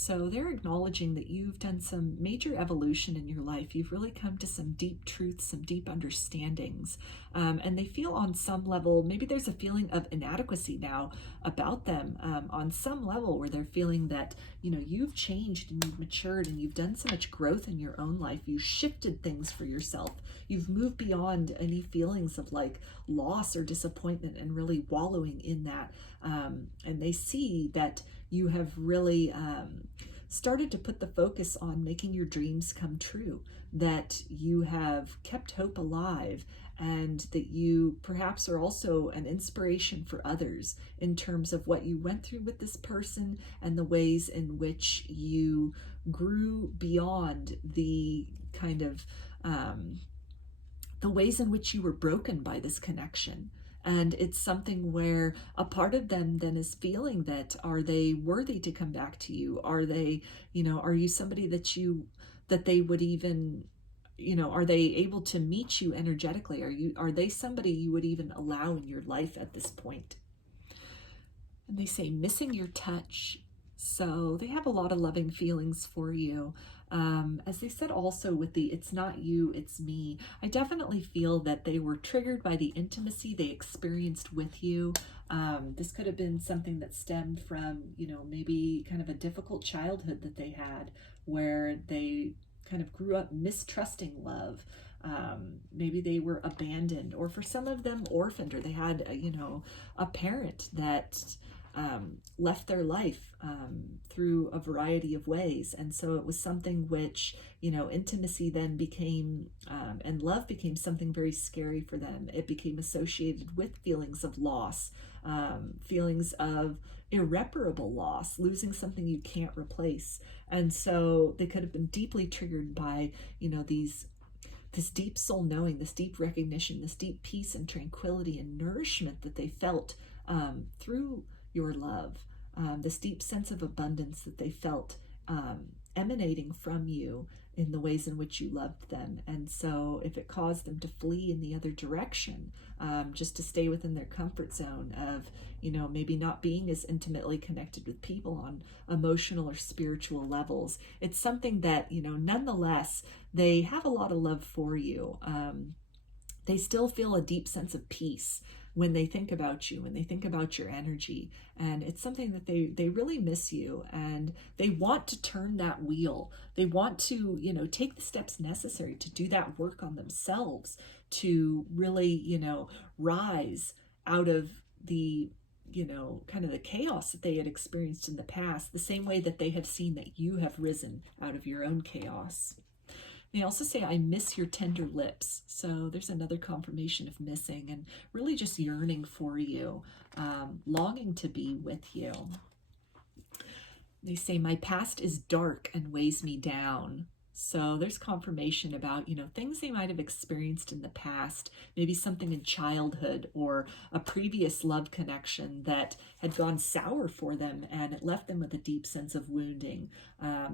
So they're acknowledging that you've done some major evolution in your life. You've really come to some deep truths, some deep understandings. And they feel on some level, maybe there's a feeling of inadequacy now about them on some level, where they're feeling that, you know, you've changed and you've matured and you've done so much growth in your own life. You shifted things for yourself. You've moved beyond any feelings of like loss or disappointment and really wallowing in that. And they see that you have really started to put the focus on making your dreams come true, that you have kept hope alive, and that you perhaps are also an inspiration for others in terms of what you went through with this person and the ways in which you grew beyond the kind of the ways in which you were broken by this connection. And it's something where a part of them then is feeling that, are they worthy to come back to you? Are they, you know, are you somebody that they would even, you know, are they able to meet you energetically? Are they somebody you would even allow in your life at this point? And they say missing your touch. So they have a lot of loving feelings for you. As they said also with the it's not you, it's me, I definitely feel that they were triggered by the intimacy they experienced with you. This could have been something that stemmed from, you know, maybe kind of a difficult childhood that they had, where they kind of grew up mistrusting love. Maybe they were abandoned, or for some of them orphaned, or they had, you know, a parent that left their life through a variety of ways. And so it was something which, you know, intimacy then became, and love became something very scary for them. It became associated with feelings of loss, feelings of irreparable loss, losing something you can't replace. And so they could have been deeply triggered by, you know, this deep soul knowing, this deep recognition, this deep peace and tranquility and nourishment that they felt through your love, this deep sense of abundance that they felt emanating from you in the ways in which you loved them. And so if it caused them to flee in the other direction, just to stay within their comfort zone of, you know, maybe not being as intimately connected with people on emotional or spiritual levels, it's something that, you know, nonetheless, they have a lot of love for you. They still feel a deep sense of peace when they think about you, when they think about your energy. And it's something that they really miss you, and they want to turn that wheel. They want to, you know, take the steps necessary to do that work on themselves, to really, you know, rise out of the, you know, kind of the chaos that they had experienced in the past, the same way that they have seen that you have risen out of your own chaos. They also say, I miss your tender lips. So there's another confirmation of missing and really just yearning for you, longing to be with you. They say, my past is dark and weighs me down. So there's confirmation about, you know, things they might have experienced in the past, maybe something in childhood or a previous love connection that had gone sour for them, and it left them with a deep sense of wounding,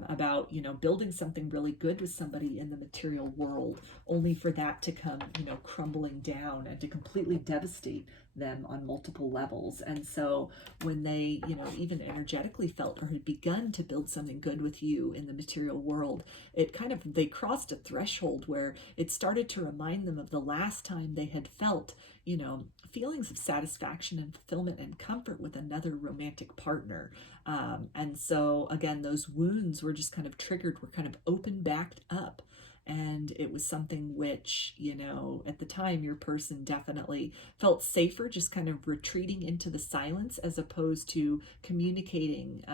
about, you know, building something really good with somebody in the material world, only for that to come, you know, crumbling down and to completely devastate them on multiple levels. And so when they, you know, even energetically felt or had begun to build something good with you in the material world, it kind of, they crossed a threshold where it started to remind them of the last time they had felt, you know, feelings of satisfaction and fulfillment and comfort with another romantic partner. And so again, those wounds were just kind of triggered, were kind of opened back up. And it was something which, you know, at the time, your person definitely felt safer just kind of retreating into the silence, as opposed to communicating,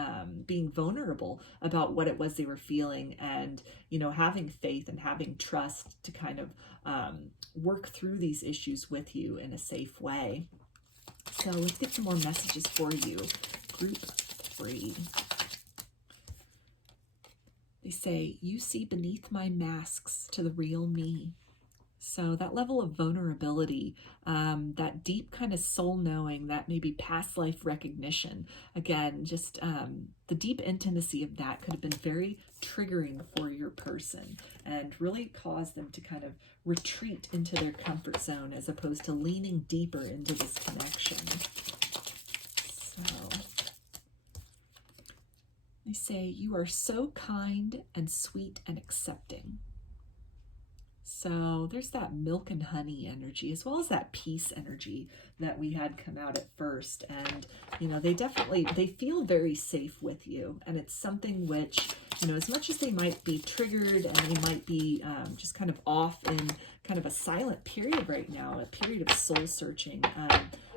being vulnerable about what it was they were feeling, and, you know, having faith and having trust to kind of work through these issues with you in a safe way. So let's get some more messages for you. Group 3. They say, you see beneath my masks to the real me. So that level of vulnerability, that deep kind of soul knowing, that maybe past life recognition, again, just the deep intimacy of that could have been very triggering for your person and really cause them to kind of retreat into their comfort zone as opposed to leaning deeper into this connection. So They say, you are so kind and sweet and accepting. So there's that milk and honey energy, as well as that peace energy that we had come out at first. And, you know, they feel very safe with you. And it's something which, you know, as much as they might be triggered and they might be just kind of off in kind of a silent period right now, a period of soul searching,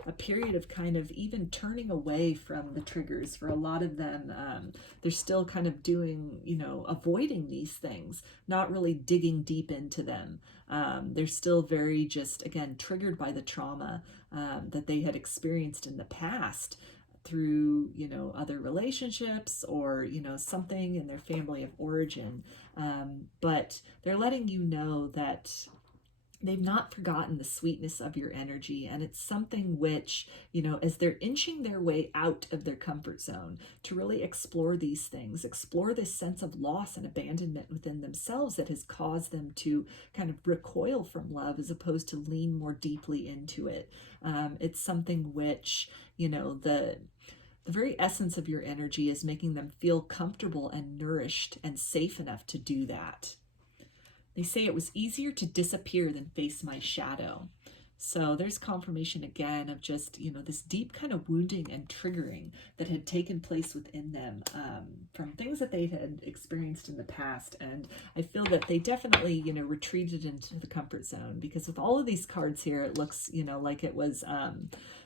a period of kind of even turning away from the triggers. For a lot of them, they're still kind of doing, you know, avoiding these things, not really digging deep into them. They're still very just, again, triggered by the trauma that they had experienced in the past through, you know, other relationships or, you know, something in their family of origin. But they're letting you know that they've not forgotten the sweetness of your energy. And it's something which, you know, as they're inching their way out of their comfort zone to really explore these things, explore this sense of loss and abandonment within themselves that has caused them to kind of recoil from love as opposed to lean more deeply into it. It's something which, you know, the very essence of your energy is making them feel comfortable and nourished and safe enough to do that. They say it was easier to disappear than face my shadow. So there's confirmation again of just, you know, this deep kind of wounding and triggering that had taken place within them from things that they had experienced in the past. And I feel that they definitely, you know, retreated into the comfort zone, because with all of these cards here, it looks, you know, like it was,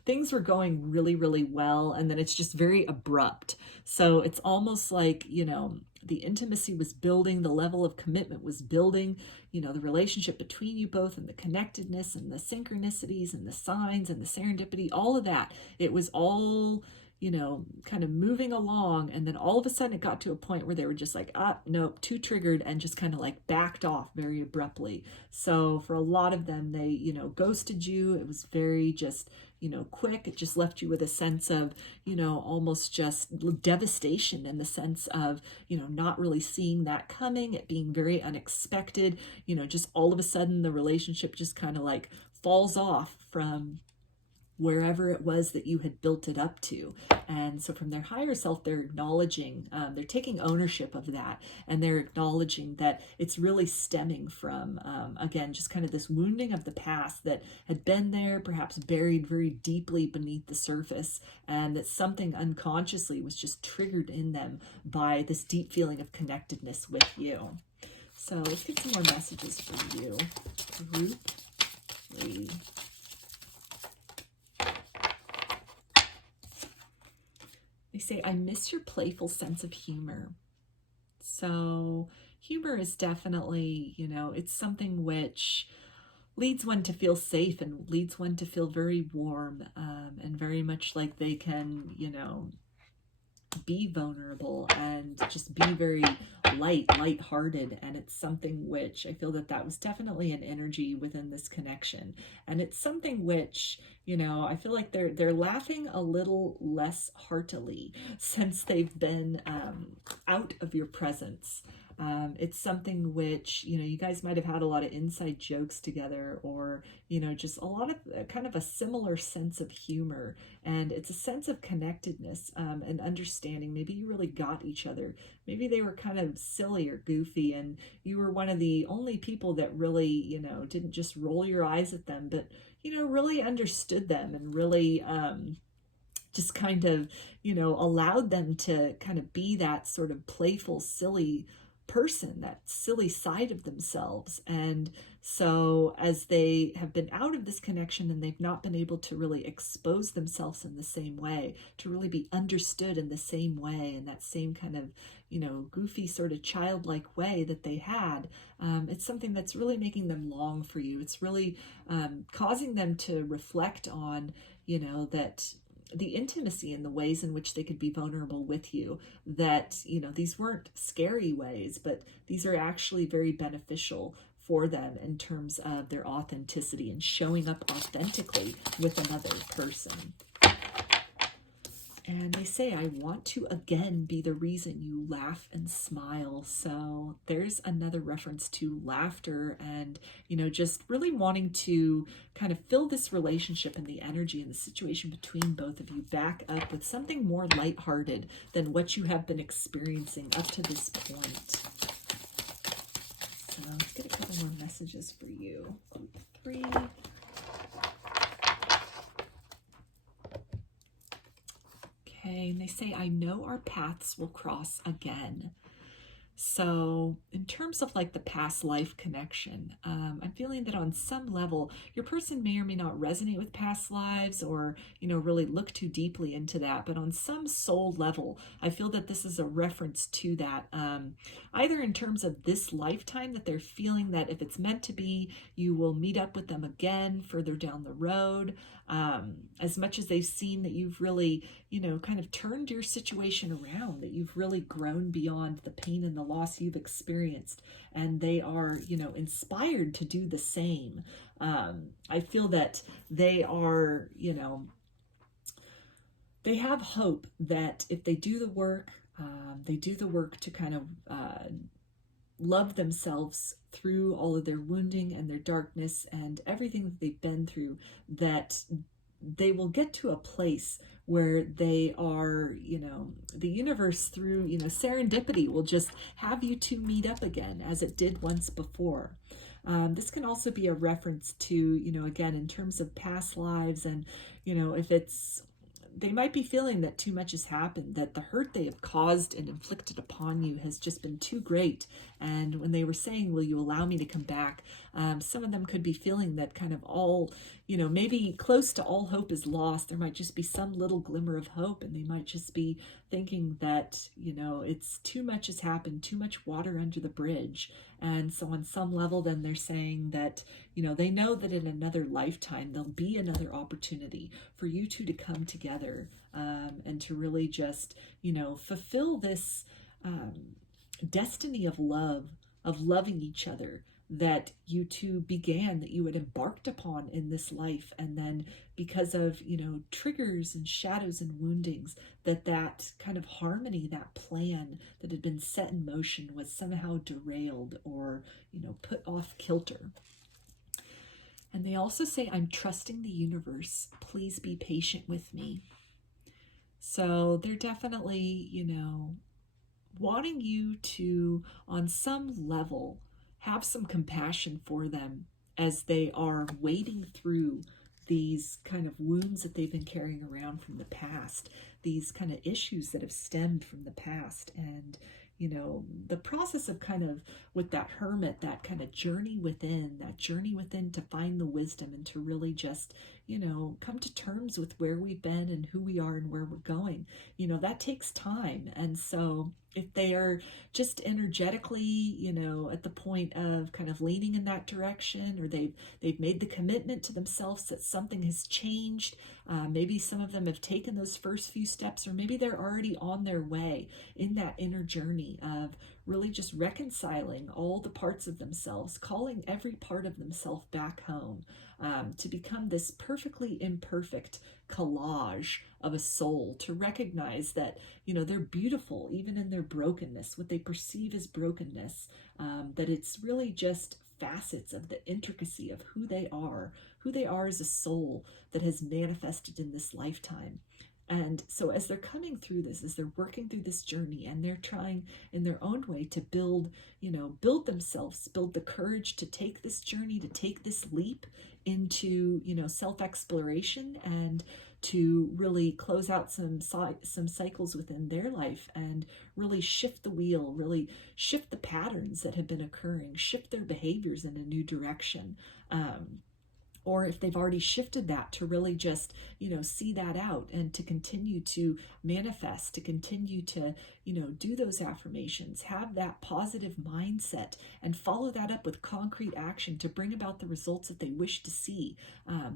things were going really, really well. And then it's just very abrupt. So it's almost like, you know, the intimacy was building, the level of commitment was building, you know, the relationship between you both and the connectedness and the synchronicities and the signs and the serendipity, all of that. It was all, you know, kind of moving along. And then all of a sudden it got to a point where they were just like, nope, too triggered, and just kind of like backed off very abruptly. So for a lot of them, they, you know, ghosted you. It was very just, you know, quick. It just left you with a sense of, you know, almost just devastation, in the sense of, you know, not really seeing that coming, it being very unexpected, you know, just all of a sudden the relationship just kind of like falls off from wherever it was that you had built it up to. And so from their higher self, they're acknowledging, they're taking ownership of that, and they're acknowledging that it's really stemming from, again, just kind of this wounding of the past that had been there, perhaps buried very deeply beneath the surface, and that something unconsciously was just triggered in them by this deep feeling of connectedness with you. So let's get some more messages for you. Group 3. They say, I miss your playful sense of humor. So humor is definitely, you know, it's something which leads one to feel safe and leads one to feel very warm, and very much like they can, you know, be vulnerable and just be very lighthearted. And it's something which I feel that was definitely an energy within this connection. And it's something which, you know, I feel like they're laughing a little less heartily since they've been out of your presence. It's something which, you know, you guys might have had a lot of inside jokes together, or, you know, just a lot of kind of a similar sense of humor. And it's a sense of connectedness and understanding. Maybe you really got each other. Maybe they were kind of silly or goofy, and you were one of the only people that really, you know, didn't just roll your eyes at them, but, you know, really understood them and really just kind of, you know, allowed them to kind of be that sort of playful, silly person, that silly side of themselves. And so as they have been out of this connection and they've not been able to really expose themselves in the same way, to really be understood in the same way, in that same kind of, you know, goofy sort of childlike way that they had, it's something that's really making them long for you. It's really causing them to reflect on, you know, that the intimacy and the ways in which they could be vulnerable with you, that, you know, these weren't scary ways, but these are actually very beneficial for them in terms of their authenticity and showing up authentically with another person. And they say, I want to again be the reason you laugh and smile. So there's another reference to laughter and, you know, just really wanting to kind of fill this relationship and the energy and the situation between both of you back up with something more lighthearted than what you have been experiencing up to this point. So let's get a couple more messages for you. Group 3. Okay, and they say, I know our paths will cross again. So in terms of like the past life connection, I'm feeling that on some level, your person may or may not resonate with past lives or, you know, really look too deeply into that. But on some soul level, I feel that this is a reference to that, either in terms of this lifetime, that they're feeling that if it's meant to be, you will meet up with them again further down the road. As much as they've seen that you've really, you know, kind of turned your situation around, that you've really grown beyond the pain and the loss you've experienced, and they are, you know, inspired to do the same. I feel that they are, you know, they have hope that if they do the work to kind of love themselves through all of their wounding and their darkness and everything that they've been through, that they will get to a place where they are, you know, the universe through, you know, serendipity will just have you two meet up again as it did once before. This can also be a reference to, you know, again, in terms of past lives and, you know, if it's, they might be feeling that too much has happened, that the hurt they have caused and inflicted upon you has just been too great. And when they were saying, will you allow me to come back? Some of them could be feeling that kind of all, you know, maybe close to all hope is lost. There might just be some little glimmer of hope, and they might just be thinking that, you know, it's too much has happened, too much water under the bridge. And so on some level, then they're saying that, you know, they know that in another lifetime, there'll be another opportunity for you two to come together and to really just, you know, fulfill this destiny of love, of loving each other, that you two began, that you had embarked upon in this life. And then because of, you know, triggers and shadows and woundings, that kind of harmony, that plan that had been set in motion was somehow derailed or, you know, put off kilter. And they also say, I'm trusting the universe. Please be patient with me. So they're definitely, you know, wanting you to, on some level, have some compassion for them as they are wading through these kind of wounds that they've been carrying around from the past, these kind of issues that have stemmed from the past. And, you know, the process of kind of with that hermit, that kind of journey within to find the wisdom and to really just, you know, come to terms with where we've been and who we are and where we're going. You know, that takes time. And so if they are just energetically, you know, at the point of kind of leaning in that direction, or they've made the commitment to themselves that something has changed, maybe some of them have taken those first few steps, or maybe they're already on their way in that inner journey of really just reconciling all the parts of themselves, calling every part of themselves back home, to become this perfectly imperfect collage of a soul, to recognize that, you know, they're beautiful even in their brokenness, what they perceive as brokenness, that it's really just facets of the intricacy of who they are as a soul that has manifested in this lifetime. And so as they're coming through this, as they're working through this journey, and they're trying in their own way to build themselves, build the courage to take this journey, to take this leap into, you know, self-exploration, and to really close out some cycles within their life and really shift the wheel, really shift the patterns that have been occurring, shift their behaviors in a new direction. Or if they've already shifted that, to really just, you know, see that out and to continue to manifest, to continue to, you know, do those affirmations, have that positive mindset, and follow that up with concrete action to bring about the results that they wish to see,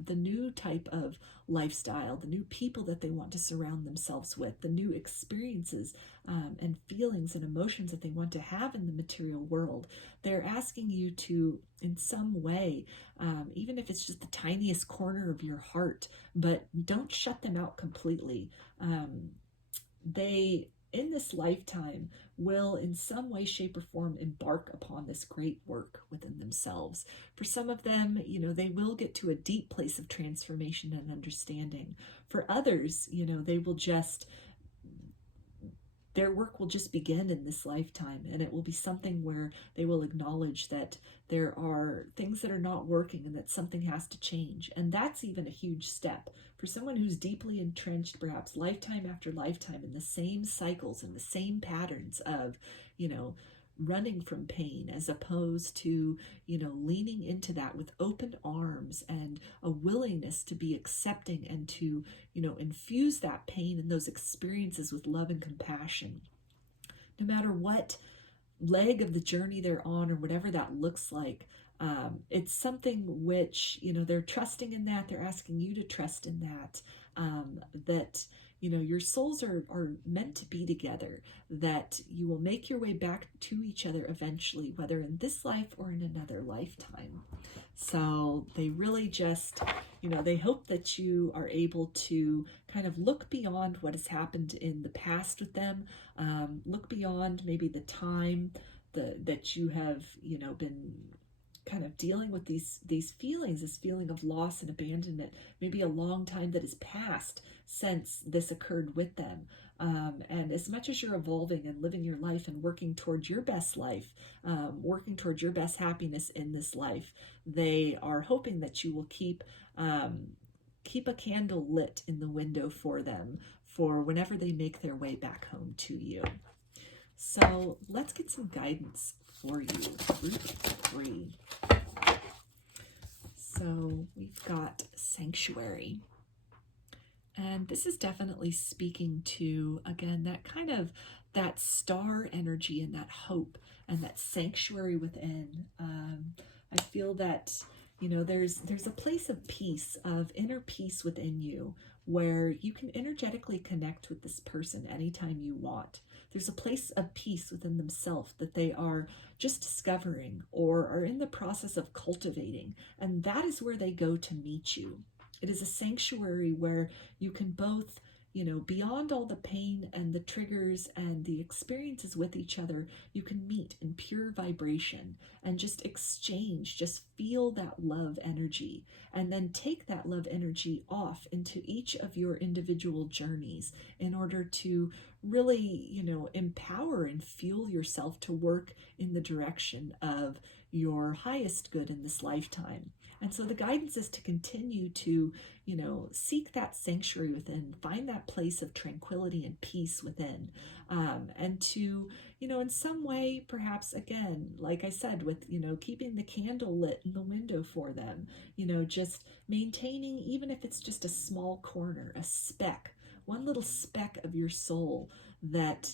the new type of lifestyle, the new people that they want to surround themselves with, the new experiences and feelings and emotions that they want to have in the material world. They're asking you to, in some way, even if it's just the tiniest corner of your heart, but don't shut them out completely. They, in this lifetime, will in some way, shape, or form embark upon this great work within themselves. For some of them, they will get to a deep place of transformation and understanding. For others, they will just, their work will just begin in this lifetime, and it will be something where they will acknowledge that there are things that are not working and that something has to change. And that's even a huge step for someone who's deeply entrenched, perhaps lifetime after lifetime, in the same cycles and the same patterns of, running from pain, as opposed to, leaning into that with open arms and a willingness to be accepting and to, infuse that pain and those experiences with love and compassion. No matter what leg of the journey they're on or whatever that looks like, it's something which, they're trusting in that. They're asking you to trust in that, that, your souls are meant to be together, that you will make your way back to each other eventually, whether in this life or in another lifetime. So they really just, they hope that you are able to kind of look beyond what has happened in the past with them, look beyond maybe the time that you have, been kind of dealing with these feelings, this feeling of loss and abandonment, maybe a long time that has passed since this occurred with them. And as much as you're evolving and living your life and working towards your best life, working towards your best happiness in this life, they are hoping that you will keep a candle lit in the window for them for whenever they make their way back home to you. So let's get some guidance for you. Group 3. So we've got Sanctuary. And this is definitely speaking to, again, that kind of that star energy and that hope and that sanctuary within. I feel that, there's a place of peace, of inner peace within you, where you can energetically connect with this person anytime you want. There's a place of peace within themselves that they are just discovering or are in the process of cultivating. And that is where they go to meet you. It is a sanctuary where you can both, beyond all the pain and the triggers and the experiences with each other, you can meet in pure vibration and just exchange, just feel that love energy, and then take that love energy off into each of your individual journeys in order to really, empower and fuel yourself to work in the direction of your highest good in this lifetime. And so the guidance is to continue to, seek that sanctuary within, find that place of tranquility and peace within, and to, in some way, perhaps, again, like I said, with, keeping the candle lit in the window for them, just maintaining, even if it's just a small corner, a speck, one little speck of your soul that,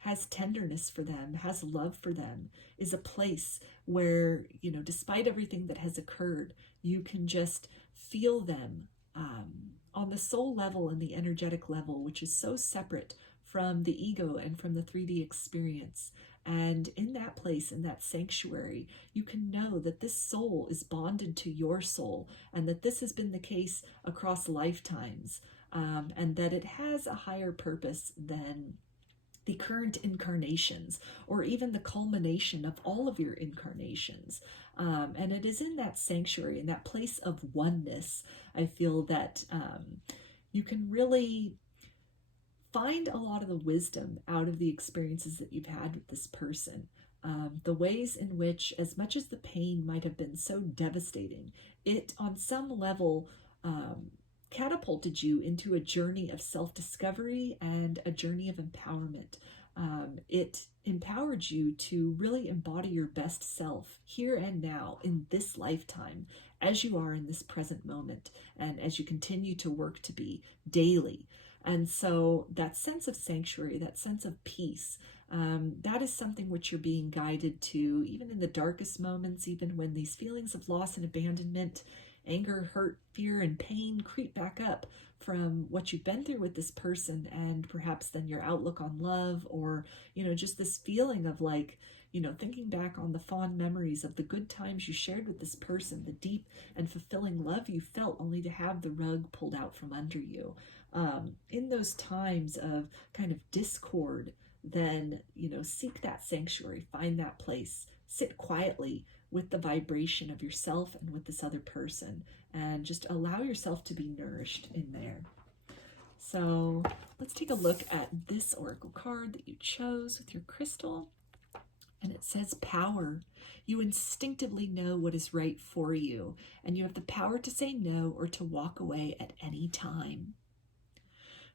has tenderness for them, has love for them, is a place where, despite everything that has occurred, you can just feel them on the soul level and the energetic level, which is so separate from the ego and from the 3D experience. And in that place, in that sanctuary, you can know that this soul is bonded to your soul and that this has been the case across lifetimes, and that it has a higher purpose than the current incarnations, or even the culmination of all of your incarnations. And it is in that sanctuary, in that place of oneness, I feel that you can really find a lot of the wisdom out of the experiences that you've had with this person. The ways in which, as much as the pain might have been so devastating, it on some level catapulted you into a journey of self-discovery and a journey of empowerment. It empowered you to really embody your best self here and now in this lifetime, as you are in this present moment, and as you continue to work to be daily. And so that sense of sanctuary, that sense of peace, that is something which you're being guided to, even in the darkest moments, even when these feelings of loss and abandonment anger, hurt, fear, and pain creep back up from what you've been through with this person, and perhaps then your outlook on love, or, just this feeling of like, thinking back on the fond memories of the good times you shared with this person, the deep and fulfilling love you felt, only to have the rug pulled out from under you. In those times of kind of discord, then, seek that sanctuary, find that place, sit quietly with the vibration of yourself and with this other person, and just allow yourself to be nourished in there. So let's take a look at this oracle card that you chose with your crystal. And it says power. You instinctively know what is right for you, and you have the power to say no or to walk away at any time.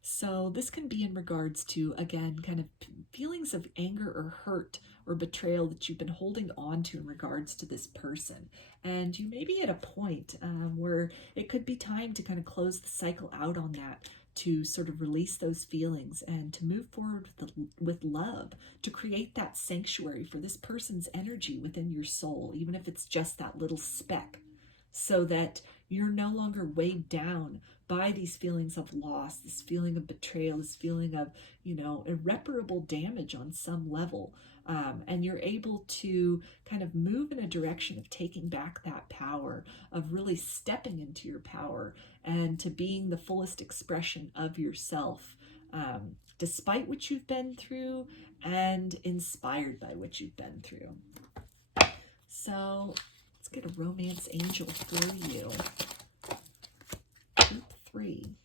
So this can be in regards to, again, kind of feelings of anger or hurt or betrayal that you've been holding on to in regards to this person. And you may be at a point where it could be time to kind of close the cycle out on that, to sort of release those feelings and to move forward with love, to create that sanctuary for this person's energy within your soul, even if it's just that little speck, so that you're no longer weighed down by these feelings of loss, this feeling of betrayal, this feeling of, irreparable damage on some level. And you're able to kind of move in a direction of taking back that power, of really stepping into your power and to being the fullest expression of yourself, despite what you've been through and inspired by what you've been through. So let's get a romance angel for you. Group 3.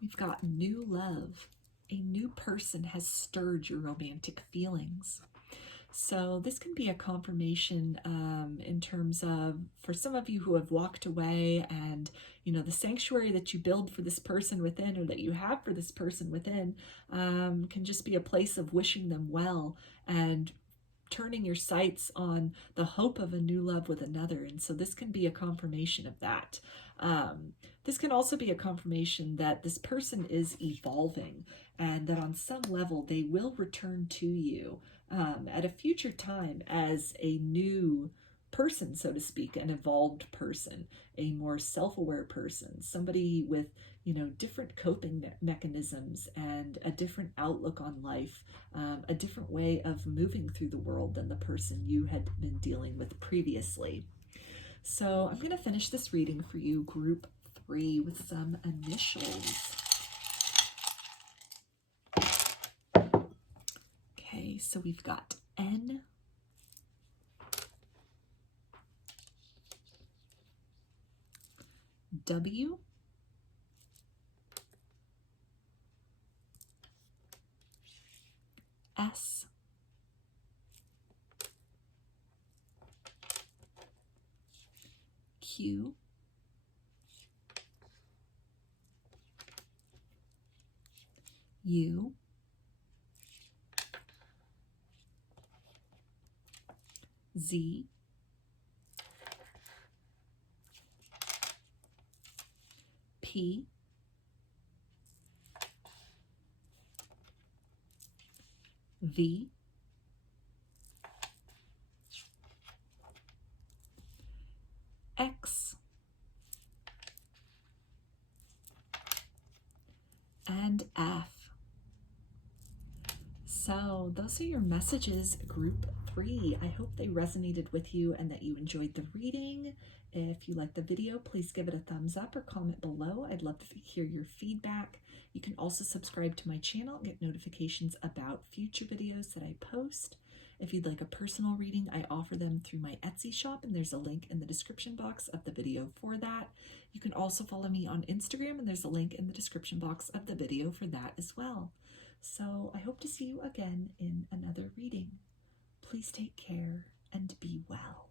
We've got new love. A new person has stirred your romantic feelings. So this can be a confirmation in terms of, for some of you who have walked away, and, the sanctuary that you build for this person within, or that you have for this person within, can just be a place of wishing them well and turning your sights on the hope of a new love with another. And so this can be a confirmation of that. This can also be a confirmation that this person is evolving, and that on some level they will return to you at a future time as a new person, so to speak, an evolved person, a more self-aware person, somebody with, different coping mechanisms and a different outlook on life, a different way of moving through the world than the person you had been dealing with previously. So I'm going to finish this reading for you, group 3, with some initials. Okay, so we've got N, W, S, Q, U, Z, P, V, X, and F. So those are your messages, group 3. I hope they resonated with you and that you enjoyed the reading. If you liked the video, please give it a thumbs up or comment below. I'd love to hear your feedback. You can also subscribe to my channel and get notifications about future videos that I post. If you'd like a personal reading, I offer them through my Etsy shop, and there's a link in the description box of the video for that. You can also follow me on Instagram, and there's a link in the description box of the video for that as well. So I hope to see you again in another reading. Please take care and be well.